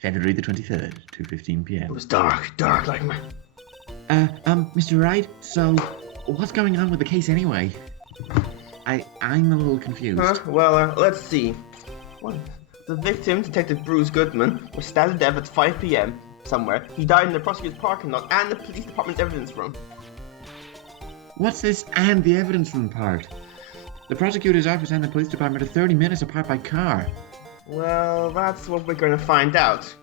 February the 23rd, 2:15 It p.m. was dark like my... Mr. Wright, so what's going on with the case anyway? I'm a little confused. Huh? Well, let's see. What? The victim, Detective Bruce Goodman, was stabbed to death at 5 p.m. somewhere. He died in the prosecutor's parking lot and the police department's evidence room. What's this and the evidence room part? The prosecutor's office and the police department are 30 minutes apart by car. Well, that's what we're going to find out.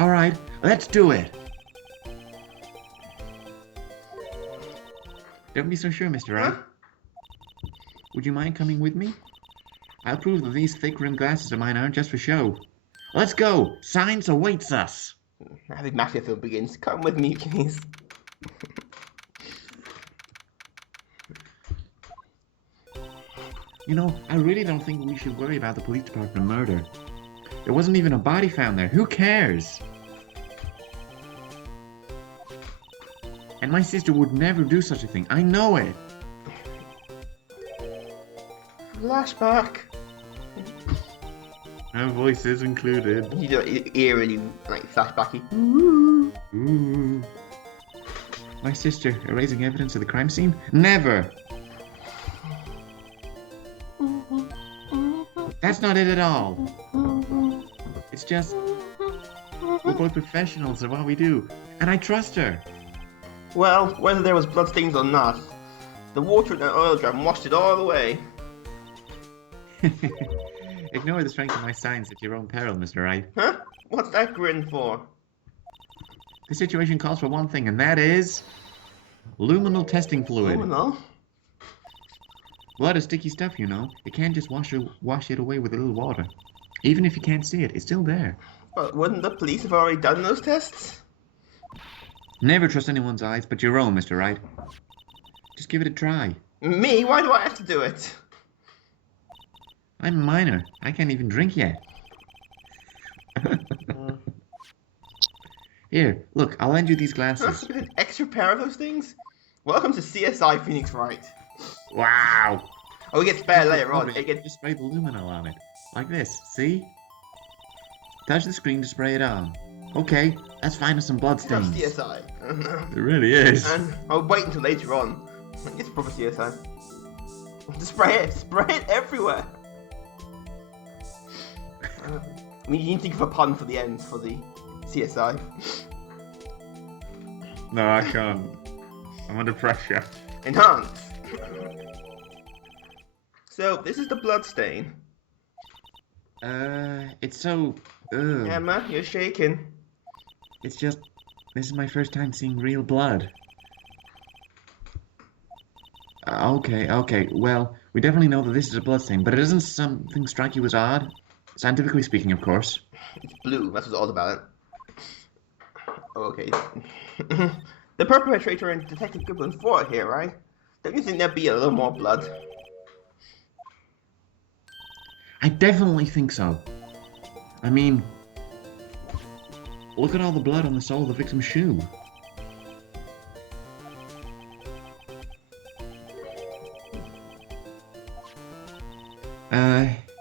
Alright, let's do it. Don't be so sure, Mr. Wright. Huh? Would you mind coming with me? I'll prove that these thick-rimmed glasses of mine aren't just for show. Let's go! Science awaits us! As the mafia film begins, come with me, please. You know, I really don't think we should worry about the police department murder. There wasn't even a body found there. Who cares? And my sister would never do such a thing. I know it. Flashback. No voices included. You do eerily, like, flashbacky. Ooh. My sister erasing evidence of the crime scene? Never! That's not it at all. It's just, we're both professionals at what we do, and I trust her. Well, whether there was bloodstains or not, the water and the oil drum washed it all away. Ignore the strength of my science at your own peril, Mr. Wright. Huh? What's that grin for? The situation calls for one thing, and that is luminal testing fluid. Luminal? Blood is sticky stuff, you know. It can't just wash it away with a little water. Even if you can't see it, it's still there. But wouldn't the police have already done those tests? Never trust anyone's eyes but your own, Mr. Wright. Just give it a try. Me? Why do I have to do it? I'm a minor. I can't even drink yet. Here, look, I'll lend you these glasses. An extra pair of those things? Welcome to C.S.I. Phoenix Wright. Wow! Oh, we get spare later on. Just spray the luminol on it. Like this, see? Touch the screen to spray it on. Okay, let's find us some bloodstains. That's C.S.I. It really is. And I'll wait until later on. It's proper C.S.I. Just spray it everywhere. I mean, you need to think of a pun for the end for the C.S.I. No, I can't. I'm under pressure. Enhance. So, this is the blood stain. It's so... Ugh. Emma, you're shaking. It's just... This is my first time seeing real blood. Okay. Well, we definitely know that this is a bloodstain, but it doesn't something strike you as odd? Scientifically speaking, of course. It's blue, that's what's odd about it. Okay. The perpetrator and Detective Goodman fought here, right? Don't you think there'd be a little more blood? I definitely think so. I mean... Look at all the blood on the sole of the victim's shoe.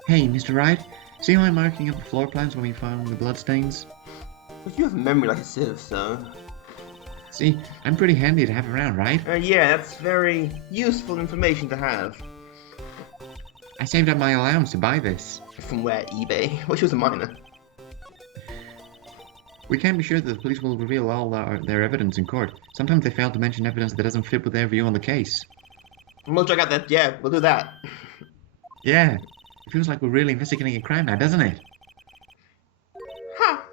Hey, Mr. Wright, see how I'm marking up the floor plans when we found the bloodstains? But you have memory like a sieve, so... See, I'm pretty handy to have around, right? Yeah, that's very useful information to have. I saved up my allowance to buy this. From where? eBay? Well, she was a minor. We can't be sure that the police will reveal all their evidence in court. Sometimes they fail to mention evidence that doesn't fit with their view on the case. We'll check out that, yeah, we'll do that. Yeah, it feels like we're really investigating a crime now, doesn't it? Ha!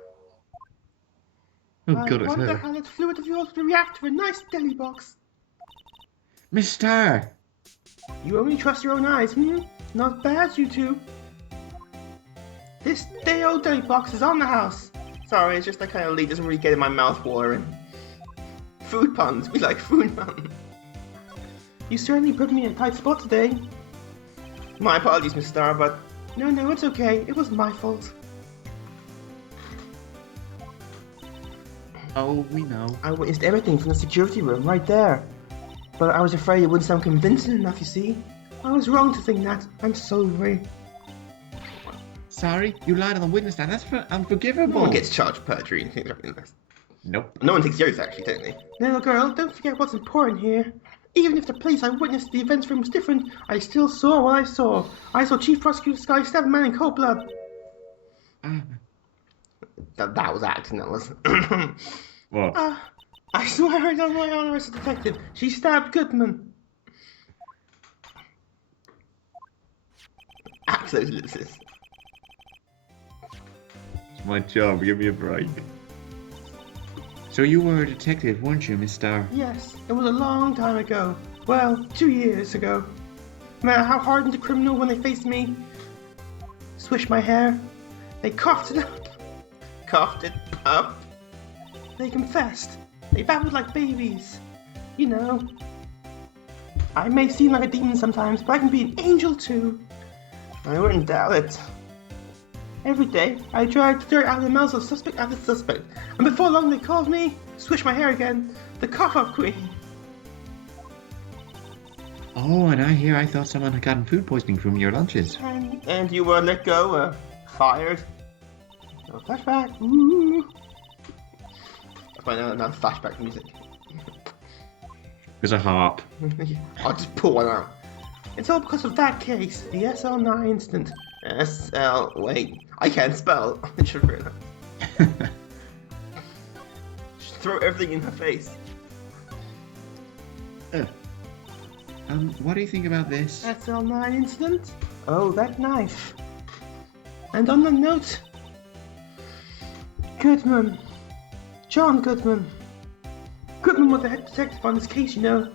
Oh, good, I it's wonder her. how that fluid of yours would react to a nice deli box. Mister! You only trust your own eyes, Not bad, you two. This day-old deli box is on the house. Sorry, it's just that kind of lead doesn't really get in my mouth watering. Food puns, we like food puns. You certainly put me in a tight spot today. My apologies, Miss Starr, but no, it's okay. It was my fault. Oh, we know. I witnessed everything from the security room right there. But I was afraid it wouldn't sound convincing enough, you see. I was wrong to think that. I'm sorry. Sorry, you lied on the witness stand. That's unforgivable. No one gets charged for perjury and things like that. Nope. No one takes serious, actually, technically. Little girl, don't forget what's important here. Even if the place I witnessed the events from was different, I still saw what I saw. I saw Chief Prosecutor Sky stab a man in cold blood. That was acting, that was. What? I swear I don't know my honor as a detective. She stabbed Goodman. Act those ellipses. It's my job. Give me a break. So you were a detective, weren't you, Miss Starr? Yes, it was a long time ago. Well, 2 years ago. No matter how hardened the criminal when they faced me, swished my hair, they coughed it up. Coughed it up? They confessed. They babbled like babies. You know. I may seem like a demon sometimes, but I can be an angel too. I wouldn't doubt it. Every day, I dragged dirt out of the mouths of suspect after suspect, and before long they called me, swish my hair again, the cough-up queen. Oh, and I thought someone had gotten food poisoning from your lunches. And you were let go, fired. No flashback. Ooh. I find out now flashback music. There's a harp. I'll just pull one out. It's all because of that case, the SL9 incident. wait, I can't spell. I should have written that. Just throw everything in her face. What do you think about this? SL9 incident? Oh, that knife. And on the note, Goodman. John Goodman. Goodman was the head detective on this case, you know.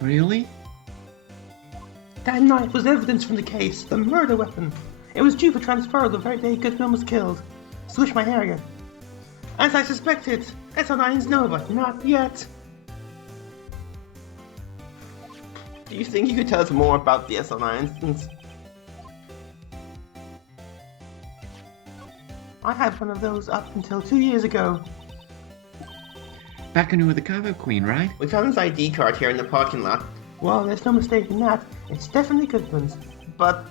Really? That knife was evidence from the case, the murder weapon. It was due for transfer the very day Goodman was killed. Swish my hair again. As I suspected, SL9's no, but not yet. Do you think you could tell us more about the SL9 instance? I had one of those up until 2 years ago. Back when you were the cover queen, right? We found his ID card here in the parking lot. Well, there's no mistake in that. It's definitely Goodman's. But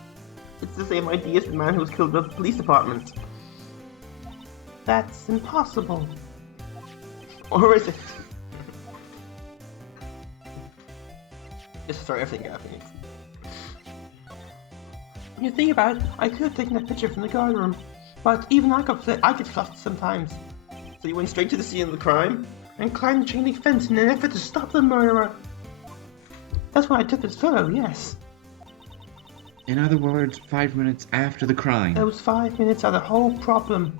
it's the same ID as the man who was killed at the police department. That's impossible. Or is it? Just throw everything at me. When you think about it, I could have taken that picture from the guard room, but even I get flustered sometimes. So you went straight to the scene of the crime? And climbed the chain link fence in an effort to stop the murderer. That's why I took this photo, yes. In other words, 5 minutes after the crime. Those 5 minutes are the whole problem.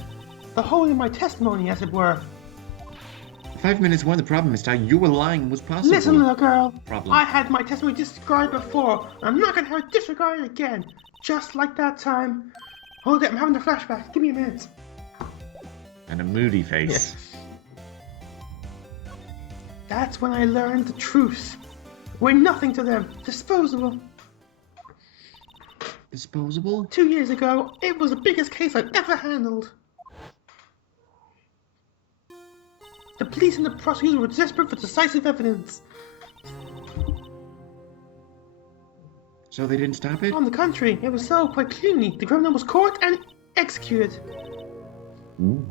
The hole in my testimony, as it were. 5 minutes weren't the problem, Mister. You were lying was possible. Listen, little girl. Problem. I had my testimony disregarded before. I'm not going to have it disregarded again. Just like that time. Hold it, I'm having a flashback. Give me a minute. And a moody face. Yes. That's when I learned the truth. We're nothing to them. Disposable. Disposable? 2 years ago, it was the biggest case I've ever handled. The police and the prosecutor were desperate for decisive evidence. So they didn't stop it? On the contrary, it was solved quite cleanly. The criminal was caught and executed. Ooh.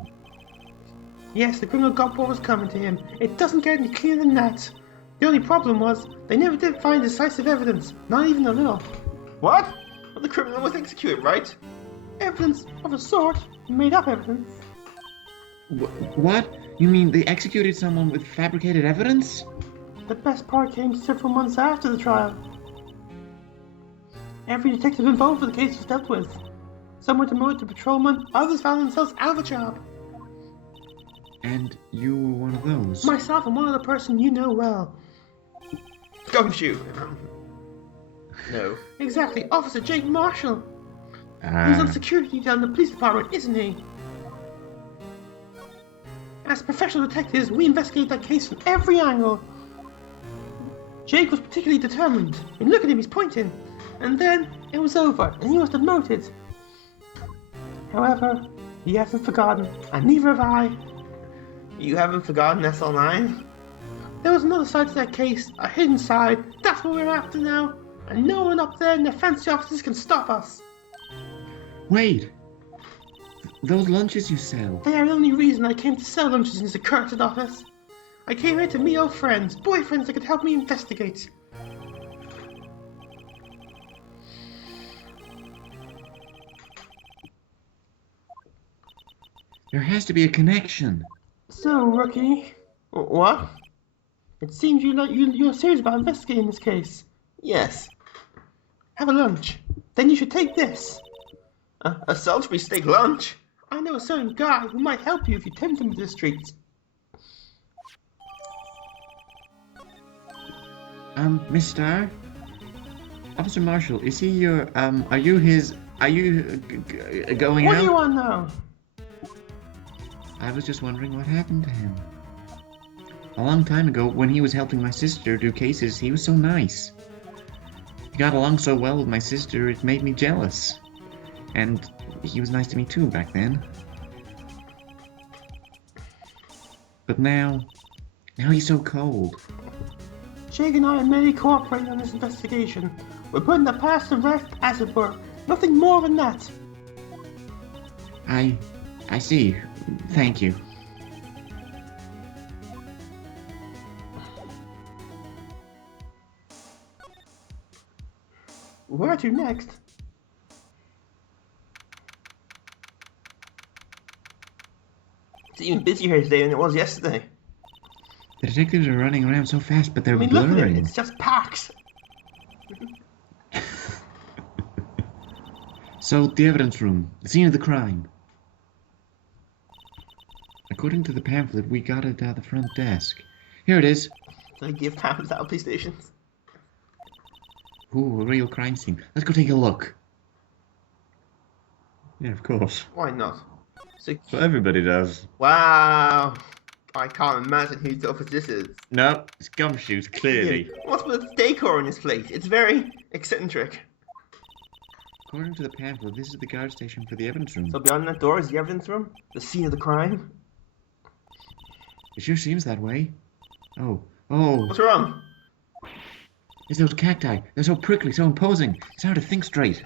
Yes, the criminal got what was coming to him. It doesn't get any clearer than that. The only problem was, they never did find decisive evidence. Not even a little. What? Well, the criminal was executed, right? Evidence of a sort. Made up evidence. What? You mean they executed someone with fabricated evidence? The best part came several months after the trial. Every detective involved with the case was dealt with. Some were demoted to patrolman, others found themselves out of a job. And you were one of those? Myself and one other person you know well. Don't you? No. Exactly, Officer Jake Marshall. He's on security down in the police department, isn't he? As professional detectives, we investigated that case from every angle. Jake was particularly determined. And look at him, he's pointing. And then it was over, and he was demoted. However, he hasn't forgotten, and neither have I. You haven't forgotten SL9? There was another side to that case, a hidden side. That's what we're after now. And no one up there in the fancy offices can stop us. Wait! Those lunches you sell. They are the only reason I came to sell lunches in this accursed office. I came here to meet old friends, boyfriends that could help me investigate. There has to be a connection. So, Rookie. What? It seems you're serious about investigating this case. Yes. Have a lunch. Then you should take this. A Salisbury steak lunch? I know a certain guy who might help you if you tempt him to the streets. Miss Starr? Officer Marshall, is he your, going What out? do you want now? I was just wondering what happened to him. A long time ago, when he was helping my sister do cases, he was so nice. He got along so well with my sister, it made me jealous. And he was nice to me too back then. But now he's so cold. Jake and I are merely cooperating on this investigation. We're putting the past to rest, as it were. Nothing more than that. I see. Thank you. Where to next? It's even busier here today than it was yesterday. The detectives are running around so fast, but they're I mean, look at it. blurring. It's just packs. So, the evidence room, the scene of the crime. According to the pamphlet, we got it at the front desk. Here it is. They give pamphlets out of police stations. Ooh, a real crime scene. Let's go take a look. Yeah, of course. Why not? So, Well, everybody does. wow. I can't imagine whose office this is. No, it's gumshoes, clearly. What's with the decor on this place? It's very eccentric. According to the pamphlet, this is the guard station for the evidence room. So behind that door is the evidence room? The scene of the crime? It sure seems that way. Oh. What's wrong? It's those cacti. They're so prickly, so imposing. It's hard to think straight.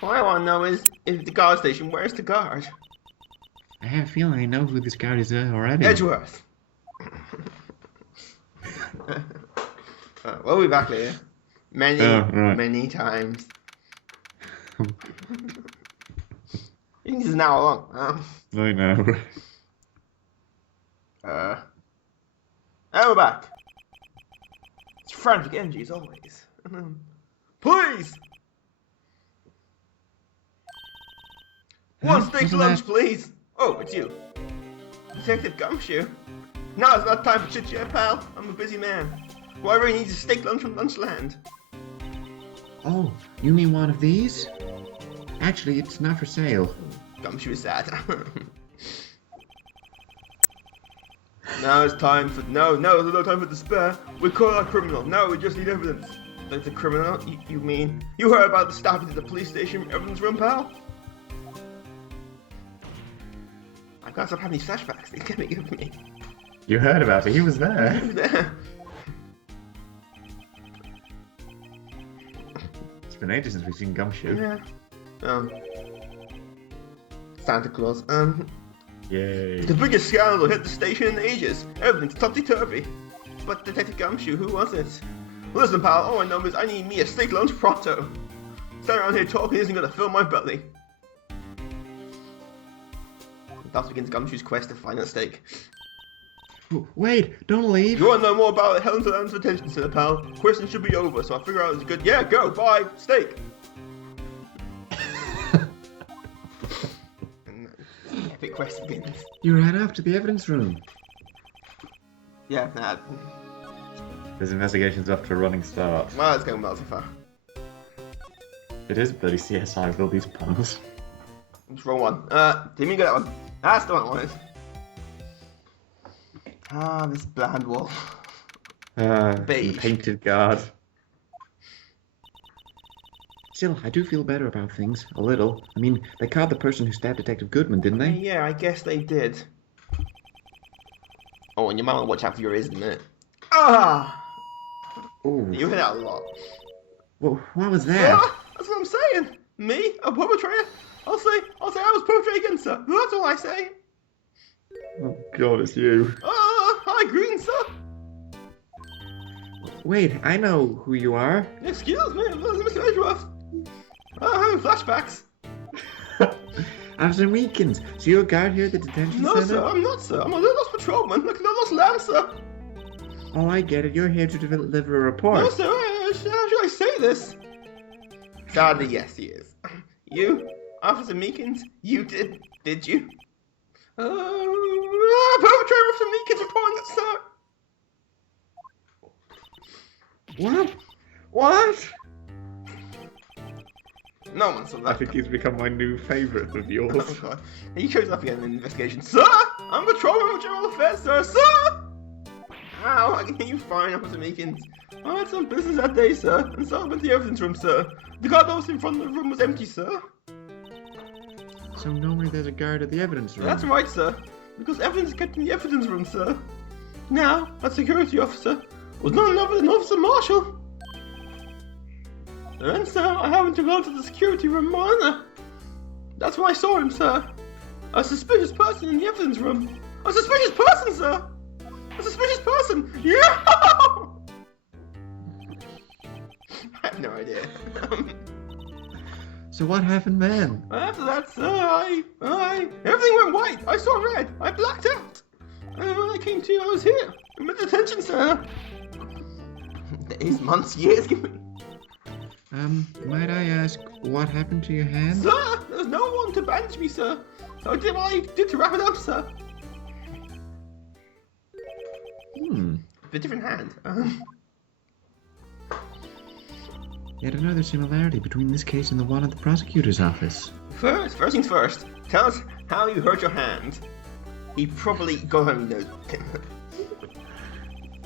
What I want to know is, if the guard station, where's the guard? I have a feeling I know who this guard is already. Edgeworth. We'll be back later. Many times. I think this is now long. I know. And we're back. It's frantic energy as always. Please! One steak lunch, please! Oh, it's you. Detective Gumshoe. Now it's not time for chit-chat, pal. I'm a busy man. Whoever needs a steak lunch from Lunchland. Oh, you mean one of these? Actually, it's not for sale. Gumshoe is sad. Now it's time for... No, there's no time for despair. We caught our criminal. Now we just need evidence. Like the criminal? You mean... You heard about the stabbing at the police station evidence room, pal? I can't stop having these flashbacks. They can't give me. You heard about it. He was there. It's been ages since we've seen Gumshoe. Yeah. Santa Claus. Yay. The biggest scandal hit the station in ages. Everything's topsy-turvy. But Detective Gumshoe, who was it? Listen, pal, all I know is I need me a steak lunch pronto. Standing around here talking isn't gonna fill my belly. Thus begins Gumshoe's quest to find a steak. Wait, don't leave. If you want to know more about it, Helen to answer attention to the pal. Question should be over, so I figure out it's good. Yeah, go, bye, steak. Epic quest begins. You ran off to the evidence room. Yeah, nah. This investigation's off to a running start. Well, it's going well so far. It is bloody C.S.I. with all these puns. It's wrong one. Didn't mean to get that one. That's the one I wanted. Ah, this bland wall. Beige. Painted guard. Still, I do feel better about things. A little. I mean, they caught the person who stabbed Detective Goodman, didn't they? Yeah, I guess they did. Oh, and you might want to watch out for your ears in a minute. Ah! Ooh. You hit that a lot. Well, what was that? Ah, that's what I'm saying. Me? A perpetrator? I'll say I was perpetrated against, sir. That's all I say. Oh God, it's you. Hi, Green, sir. Wait, I know who you are. Excuse me, Mr. Edgeworth. I'm having flashbacks. Officer Meekins, so you're a guard here at the detention No, center? sir, I'm not, sir. I'm a little lost patrolman, like a little lost lamb, sir. Oh, I get it. You're here to deliver a report. No, sir, how should I say this? Sadly, yes, he is. You, Officer Meekins, you did you? Perpetrator Officer Meekins reporting, sir. What? What? No one saw that. I think he's become my new favourite of yours. Oh god. He shows up again in the investigation. Sir! I'm patrolman for general affairs, sir! Sir! Ow, I can hear you fine, Officer Meekins. I had some business that day, sir, and so I went to the evidence room, sir. The guard that was in front of the room was empty, sir. So normally there's a guard at the evidence room? That's right, sir. Because evidence is kept in the evidence room, sir. Now, that security officer was none other than Officer Marshall. And sir, I happened to go to the security room minor. That's when I saw him, sir. A suspicious person in the evidence room. A suspicious person, sir! A suspicious person! Yeah! I have no idea. So what happened then? After that, sir, everything went white. I saw red. I blacked out. And when I came to, I was here. I'm in detention, sir. Days, months, years, give me. Might I ask what happened to your hand? Sir, there was no one to bandage me, sir. So I did what I did to wrap it up, sir. A different hand. Yet another similarity between this case and the one at the prosecutor's office. First things first. Tell us how you hurt your hand. He probably got home, knows.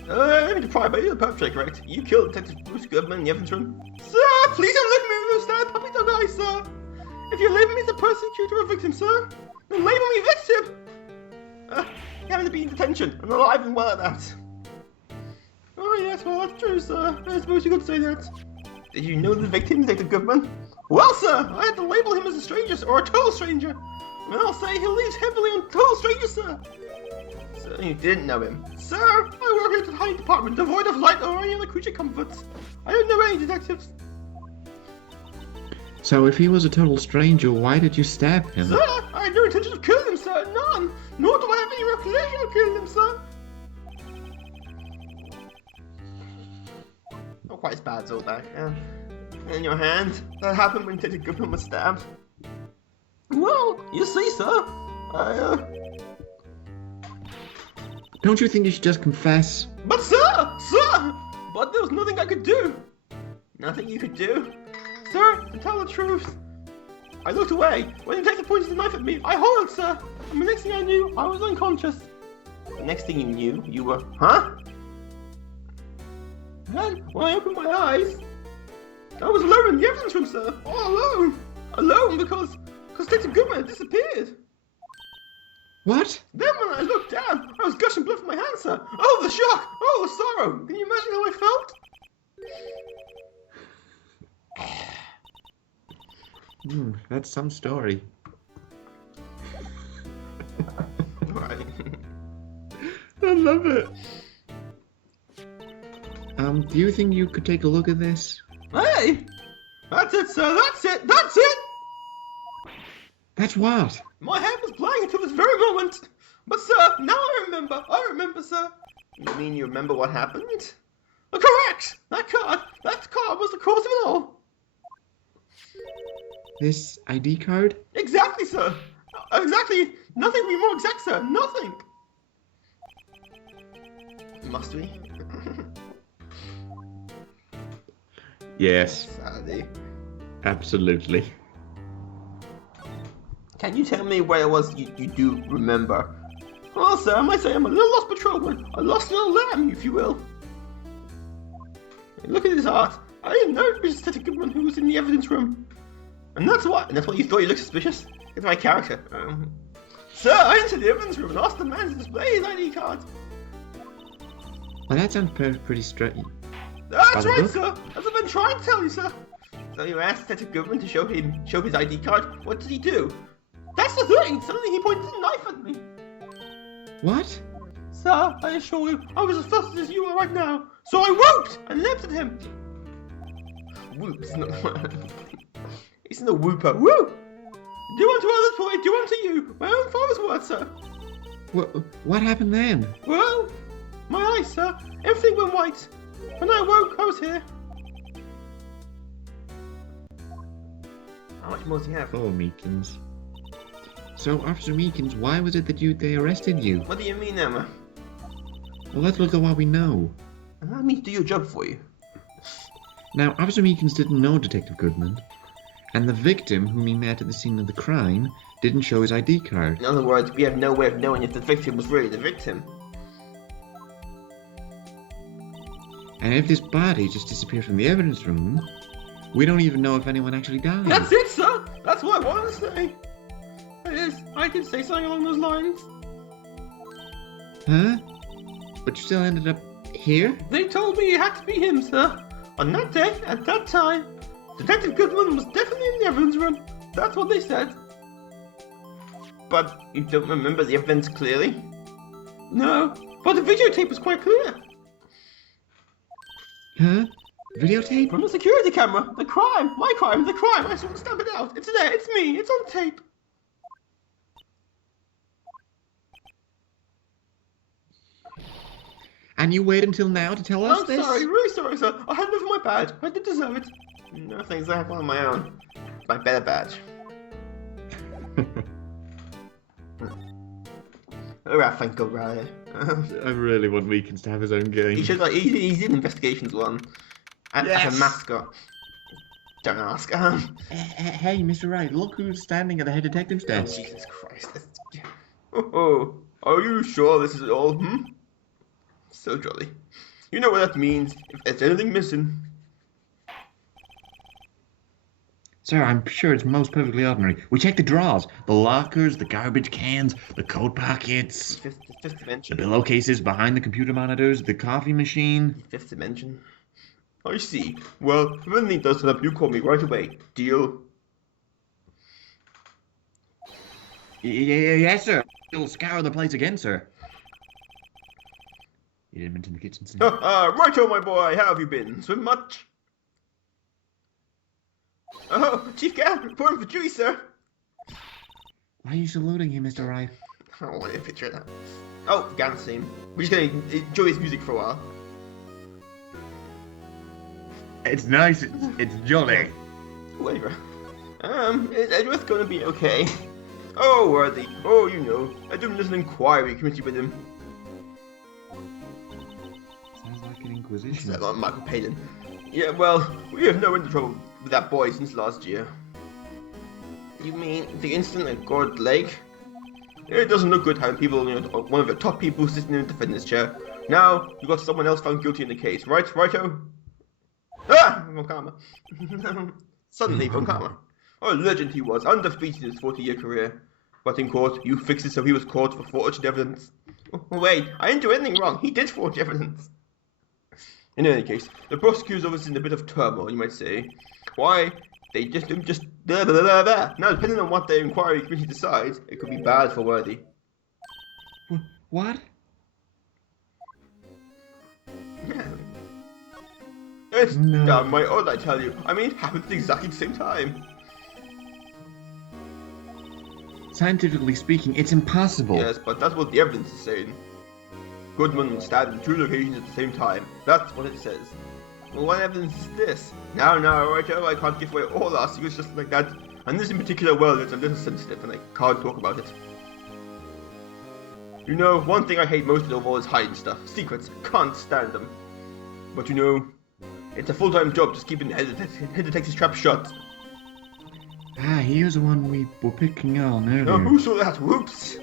Let me try, but you're the perpetrator, correct? You killed Detective Bruce Goodman in the evidence room. Sir, please don't leave me with those sad puppy dog eyes, sir. If you label me as a persecutor or victim, sir, then label me victim. You happen to be in detention, and alive and well at that. Oh yes, well that's true, sir. I suppose you could say that. Did you know the victim, Detective Goodman? Well, sir, I had to label him as a stranger or a total stranger. And I'll say he leans heavily on total strangers, sir. So you didn't know him. Sir, I work here at the hiding department, devoid of light or any other creature comforts. I don't know any detectives. So if he was a total stranger, why did you stab him? Sir, I had no intention of killing him, sir. None. Nor do I have any recollection of killing him, sir. Not quite as bad as all that. In your hand, that happened when Detective Goodman was stabbed. Well, you see, sir, Don't you think you should just confess? But sir! But there was nothing I could do. Nothing you could do? Sir, to tell the truth, I looked away. When the detective pointed the knife at me, I hollered, sir. And the next thing I knew, I was unconscious. The next thing you knew, you were, huh? And when I opened my eyes, I was alone in the evidence room, sir. All alone. Alone because Detective Goodman had disappeared. What? Then when I looked down, I was gushing blood from my hand, sir. Oh, the shock! Oh, the sorrow! Can you imagine how I felt? That's some story. Right. I love it. Do you think you could take a look at this? Hey! That's it, sir! That's it! That's it! That's what? My head was blank until this very moment. But, sir, now I remember, sir. You mean you remember what happened? Correct! That card was the cause of it all. This ID card? Exactly, sir. Exactly. Nothing could be more exact, sir. Nothing. Must we? Yes, Sadly. absolutely. Can you tell me where it was you do remember? Well, sir, I might say I'm a little lost patrolman. A lost little lamb, if you will. Look at his heart. I didn't know it was Detective Goodman who was in the evidence room. And that's what you thought you looked suspicious? It's my character. Sir, I entered the evidence room and asked the man to display his ID card. Well, that sounds pretty straight. That's By the right, book? sir. As I've been trying to tell you, sir. So you asked Detective Goodman to show his ID card. What did he do? That's the thing! Suddenly he pointed a knife at me. What? Sir, I assure you, I was as flustered as you are right now. So I whooped and leapt at him. Whoop's not the word. It's not whooper. Woo! Do unto others what I do unto you. My own father's word, sir. What happened then? Well, my eyes, sir. Everything went white. When I woke, I was here. How much more does he have? Oh, Meekins. So, Officer Meekins, why was it that they arrested you? What do you mean, Emma? Well, let's look at what we know. Allow me to do your job for you. Now, Officer Meekins didn't know Detective Goodman, and the victim, whom he met at the scene of the crime, didn't show his ID card. In other words, we have no way of knowing if the victim was really the victim. And if this body just disappeared from the evidence room, we don't even know if anyone actually died. That's it, sir! That's what I wanted to say! That is, I did say something along those lines. Huh? But you still ended up here? They told me it had to be him, sir. On that day, at that time, Detective Goodman was definitely in the evidence room. That's what they said. But you don't remember the events clearly? No, but the videotape was quite clear. Huh? Videotape? From the security camera. The crime. My crime. The crime. I saw him stamp it out. It's there. It's me. It's on tape. And you wait until now to tell us I'm this? sorry. Really sorry, sir. I had enough of my badge. I did deserve it. No thanks. I have one of my own. My better badge. Alright, thank God, right. I really want Meekins to have his own game. He should, like, he's in Investigations 1. As Yes. a mascot. Don't ask. Hey, Mr. Wright, look who's standing at the head detective's Oh, desk. Jesus Christ. Oh, are you sure this is all, So jolly. You know what that means. If there's anything missing. Sir, I'm sure it's most perfectly ordinary. We checked the drawers, the lockers, the garbage cans, the coat pockets, Fifth the dimension. pillowcases behind the computer monitors, the coffee machine. Fifth dimension. I see. Well, if anything does turn up, you call me right away. Deal? Yes, sir. You'll scour the place again, sir. You didn't mention the kitchen sink. Righto, my boy. How have you been? Swim much? Oh, Chief Gap, reporting for duty, sir. Why are you saluting him, Mr. Wright? I don't want to picture that. Oh, Gans theme. We're just going to enjoy his music for a while. It's nice. It's jolly. Whatever. Is Edgeworth going to be okay? Oh, Worthy. Oh, you know. I do an inquiry committee with him. Sounds like an inquisition. That's not Michael Palin. Yeah, well, we have no end of trouble with that boy since last year. You mean the incident at Gord Lake? It doesn't look good having people, one of the top people sitting in the defendant's chair. Now, you've got someone else found guilty in the case, right, Righto? Ah! Von Karma. Suddenly, Von Karma. What a legend he was, undefeated in his 40-year career. But in court, you fixed it so he was caught for forged evidence. Oh, wait, I didn't do anything wrong. He did forge evidence. In any case, the prosecutor's office is in a bit of turmoil, you might say. Why? They just blah, blah, blah, blah. Now, depending on what the inquiry committee decides, it could be bad for Worthy. What? It's No. damn my odd, I tell you. I mean, it happened at exactly the same time. Scientifically speaking, it's impossible. Yes, but that's what the evidence is saying. Goodman was stabbed in 2 locations at the same time. That's what it says. Well, what evidence is this? Now, Righto, I can't give away all our secrets just like that. And this in particular, well, it's a little sensitive and I can't talk about it. You know, one thing I hate most of all is hiding stuff. Secrets. Can't stand them. But you know, it's a full-time job just keeping head detective's trap shut. Ah, he was the one we were picking on earlier. Now, who saw that? Whoops!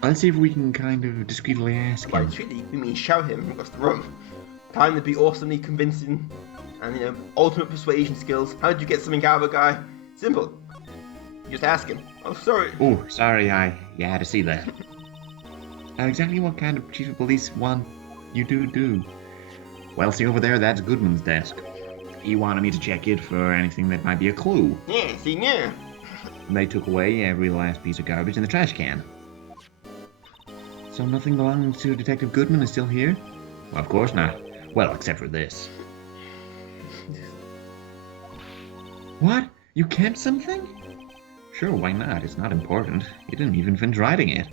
Let's see if we can kind of discreetly ask By him. treaty, we mean shout him across the room. Time to be awesomely convincing and, ultimate persuasion skills. How did you get something out of a guy? Simple. You just ask him. Oh, sorry. Oh, sorry, you had to see that. Now, exactly what kind of chief of police want you to do? Well, see over there, that's Goodman's desk. He wanted me to check it for anything that might be a clue. Yeah, see, yeah. They took away every last piece of garbage in the trash can. So nothing belonging to Detective Goodman is still here? Well, of course not. Well, except for this. What? You kept something? Sure, why not? It's not important. You didn't even finish writing it.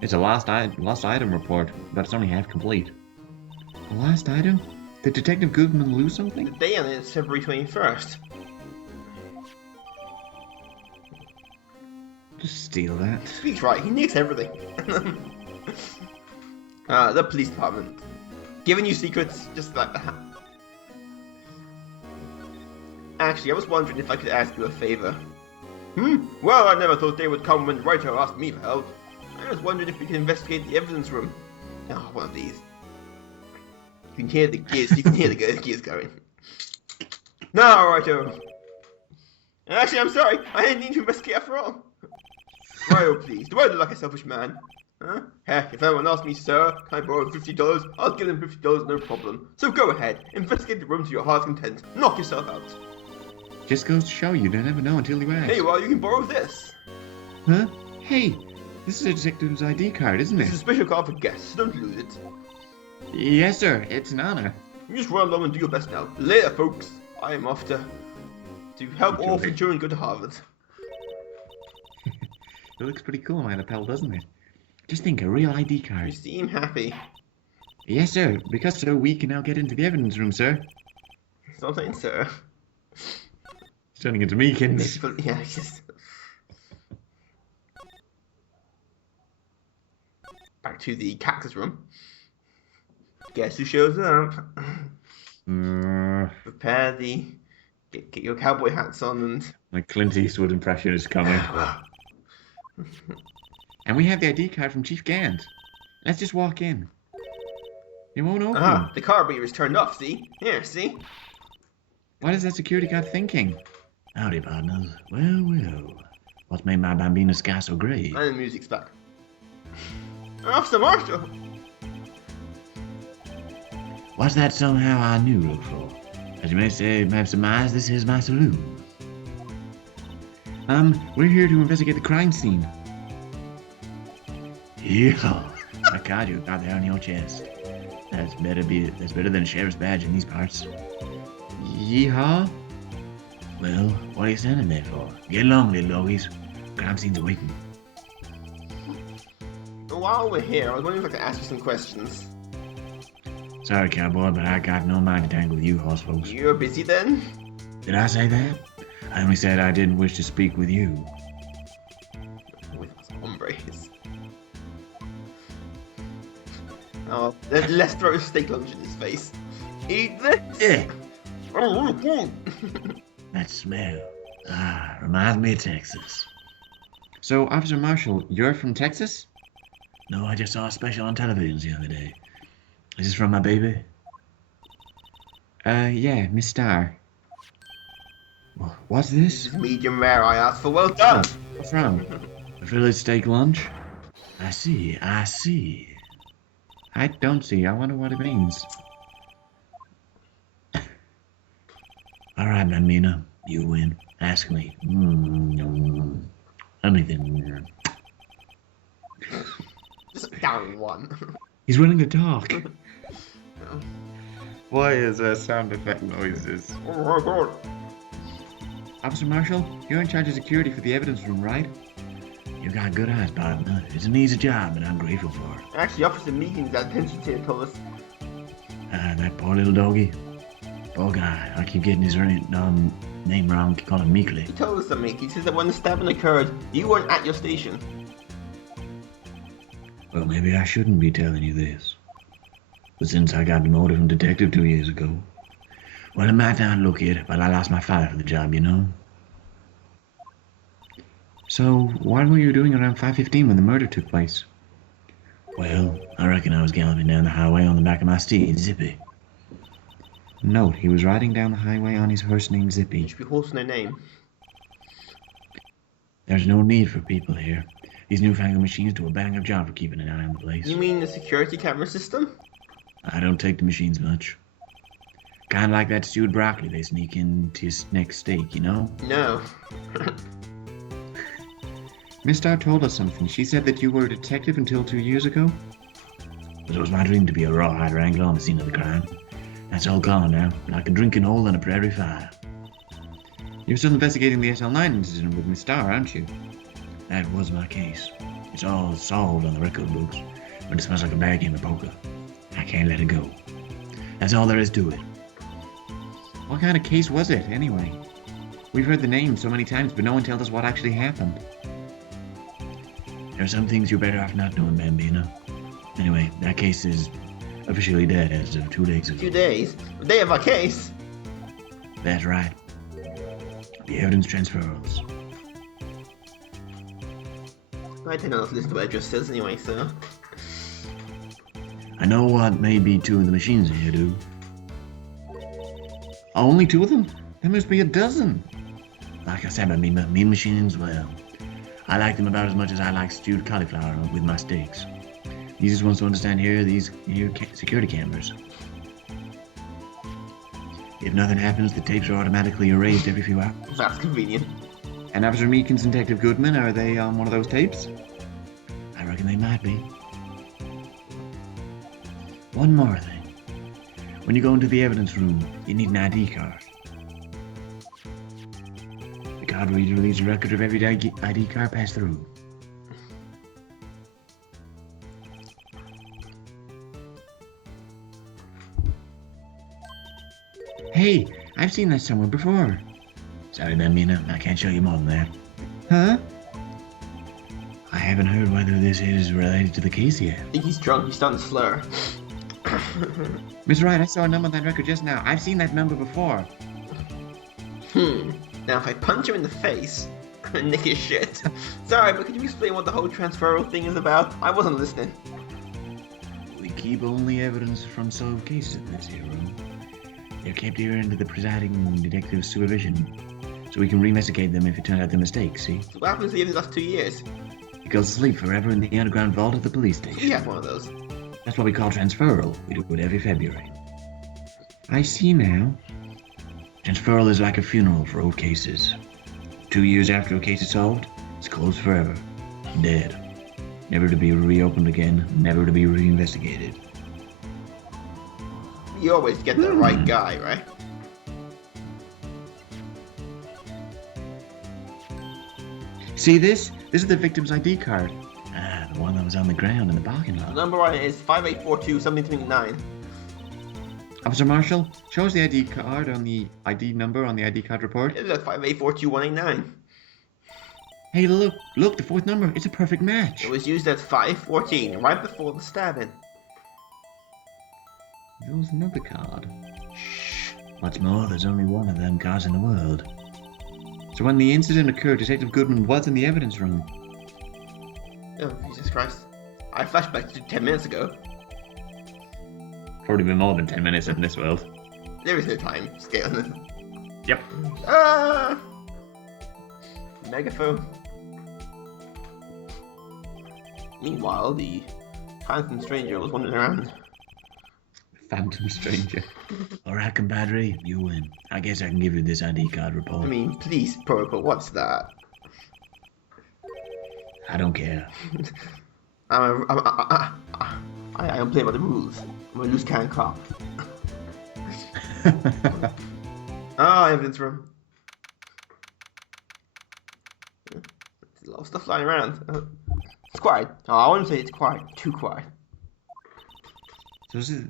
It's a lost item report, but it's only half complete. A lost item? Did Detective Goodman lose something? The day on it is February 21st. Just steal that. Speaks right, he nicks everything. The police department. Giving you secrets just like that. Actually, I was wondering if I could ask you a favor. Well, I never thought they would come when Wright asked me for help. I was wondering if we could investigate the evidence room. Oh, one of these. You can hear the gears. You can hear the gears going. No, Righto. Actually, I'm sorry. I didn't need to investigate after all. Righto, please. Do I look like a selfish man? Huh? Heck, if anyone asks me, sir, can I borrow $50? I'll give them $50, no problem. So go ahead, investigate the room to your heart's content. Knock yourself out. Just goes to show you don't ever know until you ask. Hey, well, you can borrow this. Huh? Hey, this is a detective's ID card, isn't This it? is a special card for guests. Don't lose it. Yes, sir. It's an honor. You just run along and do your best now. Later, folks. I am off to help Enjoy. orphan children go to Harvard. It looks pretty cool on my lapel, doesn't it? Just think, a real ID You card. seem happy. Yes, sir. Because so we can now get into the evidence room, sir. Something, sir. It's turning into Meekins. Yeah, just... Back to the cactus room. Guess who shows up? Prepare the... Get your cowboy hats on and... My Clint Eastwood impression is coming. And we have the ID card from Chief Gant. Let's just walk in. It won't open. The car reader is turned off, see? Here, see? What is that security guard thinking? Howdy, partners. Well, well. What's made my bambina sky so great? And the music's back. Officer Marshall! What's that somehow I knew look for? As you may have surmised, this is my saloon. We're here to investigate the crime scene. Yeah, I caught you out there on your chest. That's better than a sheriff's badge in these parts. Yeehaw? Well, what are you standing there for? Get along, little doggies. Crime scene's waiting. While we're here, I was wondering if I could ask you some questions. Sorry, cowboy, but I got no mind to tangle with you horse folks. You're busy then? Did I say that? I only said I didn't wish to speak with you. With hombres. Oh, let's throw a steak lunch in his face. Eat this! Yeah. That smell. Reminds me of Texas. So, Officer Marshall, you're from Texas? No, I just saw a special on television the other day. Is this from my baby? Yeah, Miss Starr. What's this? This is medium rare, I asked for. Well done! What's from? A village steak lunch? I see. I don't see. I wonder what it means. Alright, Bambina. You win. Ask me. Anything. Just down one. He's willing to talk. Why is there sound effect noises? Oh my god. Officer Marshall, you're in charge of security for the evidence room, right? You got good eyes, partner. It's an easy job, and I'm grateful for it. Actually, Officer Meekins, that attention to it, told us. That poor little doggy. Poor guy. I keep getting his name wrong. Call him Meekly. He told us something. He says that when the stabbing occurred, you weren't at your station. Well, maybe I shouldn't be telling you this. But since I got demoted from detective 2 years ago, well, it might not look it, but I lost my fire for the job, you know? So, what were you doing around 5:15 when the murder took place? Well, I reckon I was galloping down the highway on the back of my steed, Zippy. Note, he was riding down the highway on his horse named Zippy. It should be horse no name. There's no need for people here. These newfangled machines do a bang-up job for keeping an eye on the place. You mean the security camera system? I don't take the machines much. Kind of like that stewed broccoli they sneak into your next steak, you know? No. Miss Starr told us something. She said that you were a detective until 2 years ago. But it was my dream to be a rawhide wrangler on the scene of the crime. That's all gone now, like a drinking hole in a prairie fire. You're still investigating the SL9 incident with Miss Starr, aren't you? That was my case. It's all solved on the record books, but it smells like a bad game of poker. I can't let it go. That's all there is to it. What kind of case was it, anyway? We've heard the name so many times, but no one tells us what actually happened. There are some things you're better off not knowing, Bambino. Anyway, that case is officially dead as of 2 days ago. 2 days? The day of our case? That's right. The evidence transfers. I tend not to listen to what it just says anyway, so... I know what maybe 2 of the machines here do. Only 2 of them? There must be a dozen. Like I said, I mean machines, well, I like them about as much as I like stewed cauliflower with my steaks. The easiest ones to understand here are these security cameras. If nothing happens, the tapes are automatically erased every few hours. That's convenient. And Officer Meekins and Detective Goodman, are they on one of those tapes? I reckon they might be. One more thing. When you go into the evidence room, you need an ID card. The card reader leaves a record of every ID card passed through. Hey, I've seen that somewhere before. Sorry, Bambino, I can't show you more than that. Huh? I haven't heard whether this is related to the case yet. I think he's drunk, he's starting to slur. Miss Wright, I saw a number on that record just now. I've seen that number before. Now if I punch him in the face, I'm gonna nick his shit. Sorry, but could you explain what the whole transferal thing is about? I wasn't listening. We keep only evidence from solved cases in this here room. They're kept here under the presiding detective's supervision, so we can reinvestigate them if it turns out they're mistakes, see? So what happens to the last 2 years? It goes to sleep forever in the underground vault of the police station. We have one of those. That's what we call transferal. We do it every February. I see now. Transferal is like a funeral for old cases. 2 years after a case is solved, it's closed forever. Dead. Never to be reopened again, never to be reinvestigated. You always get the right guy, right? See this? This is the victim's ID card. Ah, the one that was on the ground in the parking The lot. number on it is 5842 something 9. Officer Marshall, show us the ID card on the ID number on the ID card report. It looks 5842189. Hey, look, the 4th number. It's a perfect match. It was used at 514, right before the stabbing. There was another card. Shh. What's more, there's only one of them cards in the world. So when the incident occurred, Detective Goodman was in the evidence room. Oh, Jesus Christ. I flashed back to 10 minutes ago. Probably been more than 10 minutes in this world. There is no time scale in this. Yep. Ah! Megaphone. Meanwhile, the Phantom Stranger was wandering around. Phantom Stranger. Alright, compadre, you win. I guess I can give you this ID card report. I mean, police protocol, what's that? I don't care. I don't play by the rules. I'm a loose cannon cop. Evidence room. There's a lot of stuff lying around. It's quiet. Oh, I wouldn't say it's quiet. Too quiet.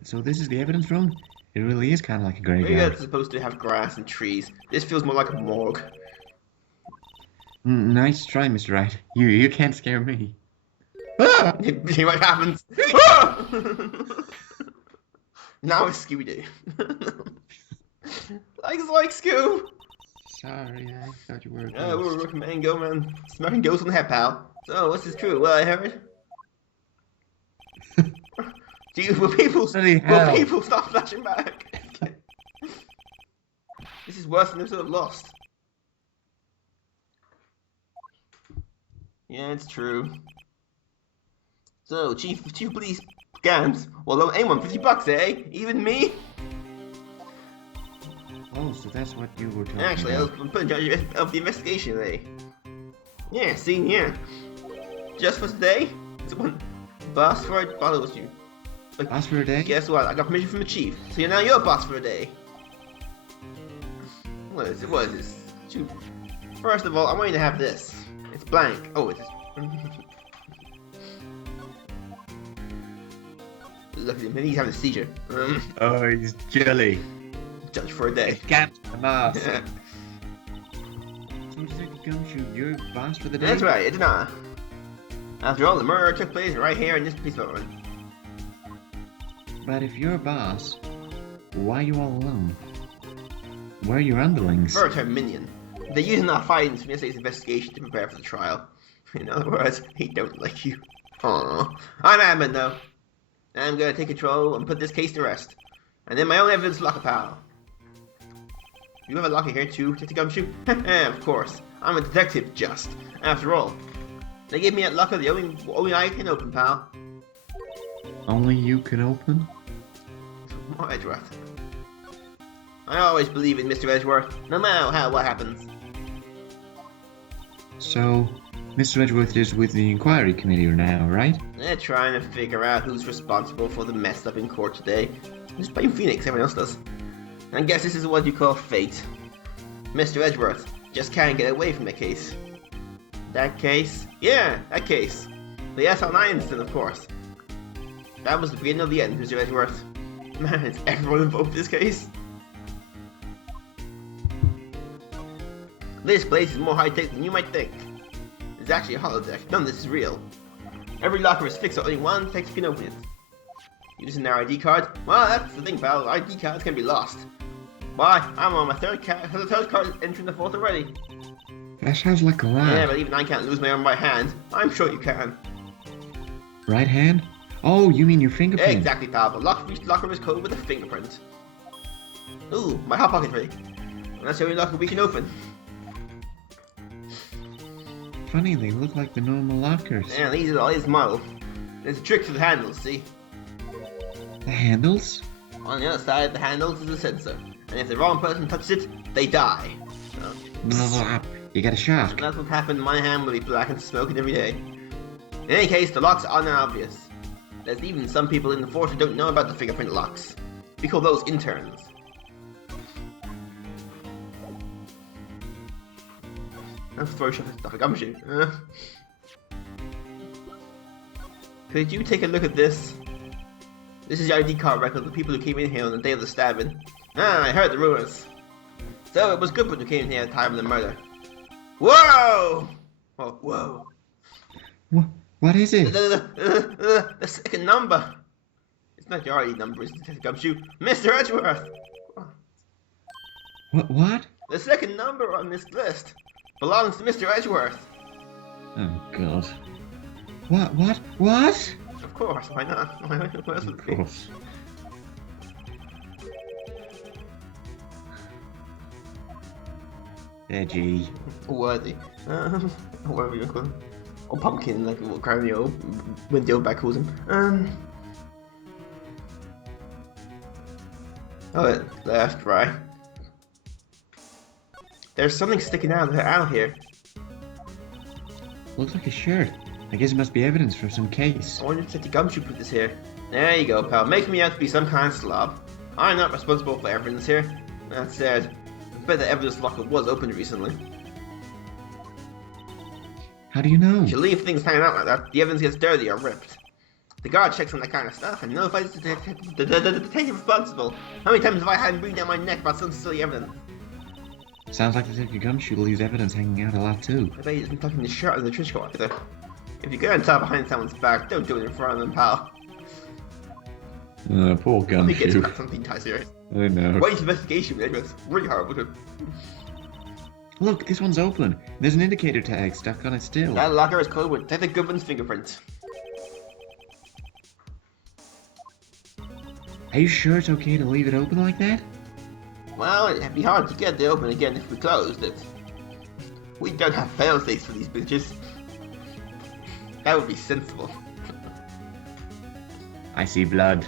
So this is the evidence room? It really is kind of like a Maybe graveyard. it's supposed to have grass and trees. This feels more like a morgue. Nice try, Mr. Wright. You can't scare me. See what happens. Now it's Scooby-Doo. like Scoob. Sorry, I thought you were. We're working mango, man. Smoking ghosts on the head, pal. So, what's this true? Well, I heard. Will people stop flashing back? This is worse than the episode of Lost. Yeah, it's true. So, Chief of Police Gams. Well, don't anyone $50, eh? Even me? Oh, so that's what you were talking Actually, I was about. put in charge of the investigation today. Yeah, see, yeah. Just for today, it's one boss for it follows you. But Boss for a day? guess what? I got permission from the chief, so you're now your boss for a day. What is it? What is this? Shoot. First of all, I want you to have this. It's blank. Oh, it is. Look at him. Maybe he's having a seizure. Oh, he's jelly. Judge for a day. Can't mask. So Detective Gumshoe, you're boss for the day? That's right, it's not. After all, the murder took place right here in this police department. But if you're boss, why are you all alone? Where are your underlings? Birds are minion. They're using our findings from yesterday's investigation to prepare for the trial. In other words, they don't like you. Aww. I'm admin though. I'm gonna take control and put this case to rest. And then my own evidence locker pal. You have a locker here too, Detective Gumshoe? Of course. I'm a detective, just. After all. They gave me that locker the only I can open, pal. Only you can open? More Edgeworth. I always believe in Mr. Edgeworth, no matter what happens. So, Mr. Edgeworth is with the inquiry committee now, right? They're trying to figure out who's responsible for the mess up in court today. Just blame Phoenix, everyone else does. I guess this is what you call fate. Mr. Edgeworth just can't get away from the case. That case? Yeah, that case. The SL9 incident, of course. That was the beginning of the end, Mr. Edgeworth. Man, is everyone involved in this case? This place is more high-tech than you might think. It's actually a holodeck. None of this is real. Every locker is fixed so only one detective can open it. Using their ID card? Well, that's the thing, pal. ID cards can be lost. Why? I'm on my third card entering the fourth already. That sounds like a lie. Yeah, but even I can't lose my own right hand. I'm sure you can. Right hand? Oh, you mean your fingerprint? Exactly, pal. The locker is coded with a fingerprint. Ooh, my hot pocket rig. And that's the only locker we can open. Funny, they look like the normal lockers. Yeah, these are all his model. There's a trick to the handles, see? The handles? On the other side of the handles is a sensor. And if the wrong person touches it, they die. So, Blah, you got a shock. that's what happened. My hand will be black and smoking every day. In any case, the locks are not obvious. There's even some people in the force who don't know about the fingerprint locks. We call those interns. I'm throwing stuff like gumshoe. Could you take a look at this? This is the ID card record of the people who came in here on the day of the stabbing. Ah, I heard the rumors. So it was good when you came in here at the time of the murder. Whoa! Oh, whoa. What is it? The second number. It's not your ID number, it's Detective Gumshoe. Mr. Edgeworth! What? The second number on this list belongs to Mr. Edgeworth. Oh, God. What? Of course, why not? Who else would it be? Of course. Edgy. Worthy. Whatever you call him. Or pumpkin, like what Granio when the old back calls him. Oh, left, right. There's something sticking out here. Looks like a shirt. I guess it must be evidence for some case. I wonder if Detective Gumshoe put this here. There you go, pal. Make me out to be some kind of slob. I'm not responsible for evidence here. That said, I bet the evidence locker was opened recently. How do you know? If you leave things hanging out like that, the evidence gets dirty or ripped. The guard checks on that kind of stuff and notifies the detective responsible. How many times have I had him breathe down my neck about some silly evidence? Sounds like Detective Gumshoe leaves evidence hanging out a lot too. I bet he doesn't tuck in the shirt in the trench coat either. If you're going to talk behind someone's back, don't do it in front of them, pal. Poor Let me get Gumshoe. to something entirely serious. I know. Wait investigation, it's really horrible to. Look, this one's open. There's an indicator tag stuck on it still. That locker is coded with Detective Goodman's fingerprint. Are you sure it's okay to leave it open like that? Well, it'd be hard to get it open again if we closed it. We don't have fail-safes for these bitches. That would be sensible. I see blood.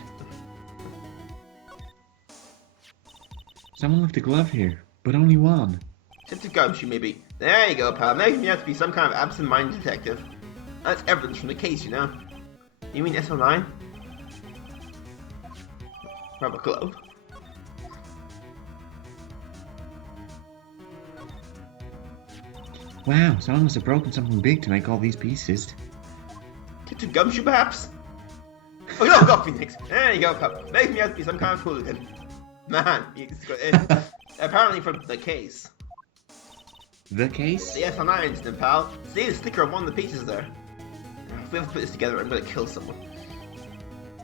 Someone left a glove here, but only one. Just a gumshoe, maybe. There you go, pal. Making me out to be some kind of absent-minded detective. That's evidence from the case, you know. You mean SL9? Rubber glove. Wow, someone must have broken something big to make all these pieces. Just a gumshoe, perhaps? Oh, no, go, Phoenix. There you go, pal. Making me out to be some kind of hooligan. Man, apparently from the case. The case? The SL9 incident, pal. See the sticker on one of the pieces there. If we ever put this together, I'm gonna kill someone.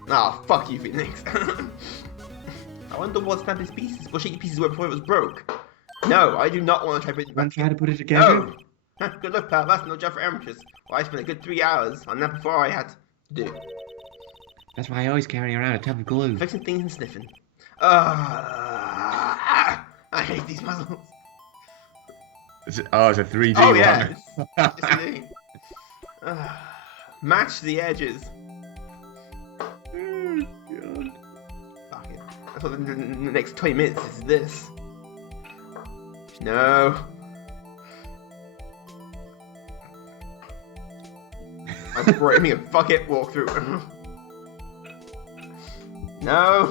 Ah, fuck you, Phoenix. I wonder what snapped his pieces. What shaky pieces were before it was broke. No, I do not want to try putting it back. Try to put it together? No! Good luck, pal. That's no job for amateurs. Well, I spent a good 3 hours on that before I had to do it. That's why I always carry around a tub of glue. Fixing things and sniffing. I hate these puzzles. It's a 3D Oh, one. yeah. It's match the edges. God. Fuck it. I thought in the next 20 minutes is this. No. I'm framing a fuck it walkthrough. No.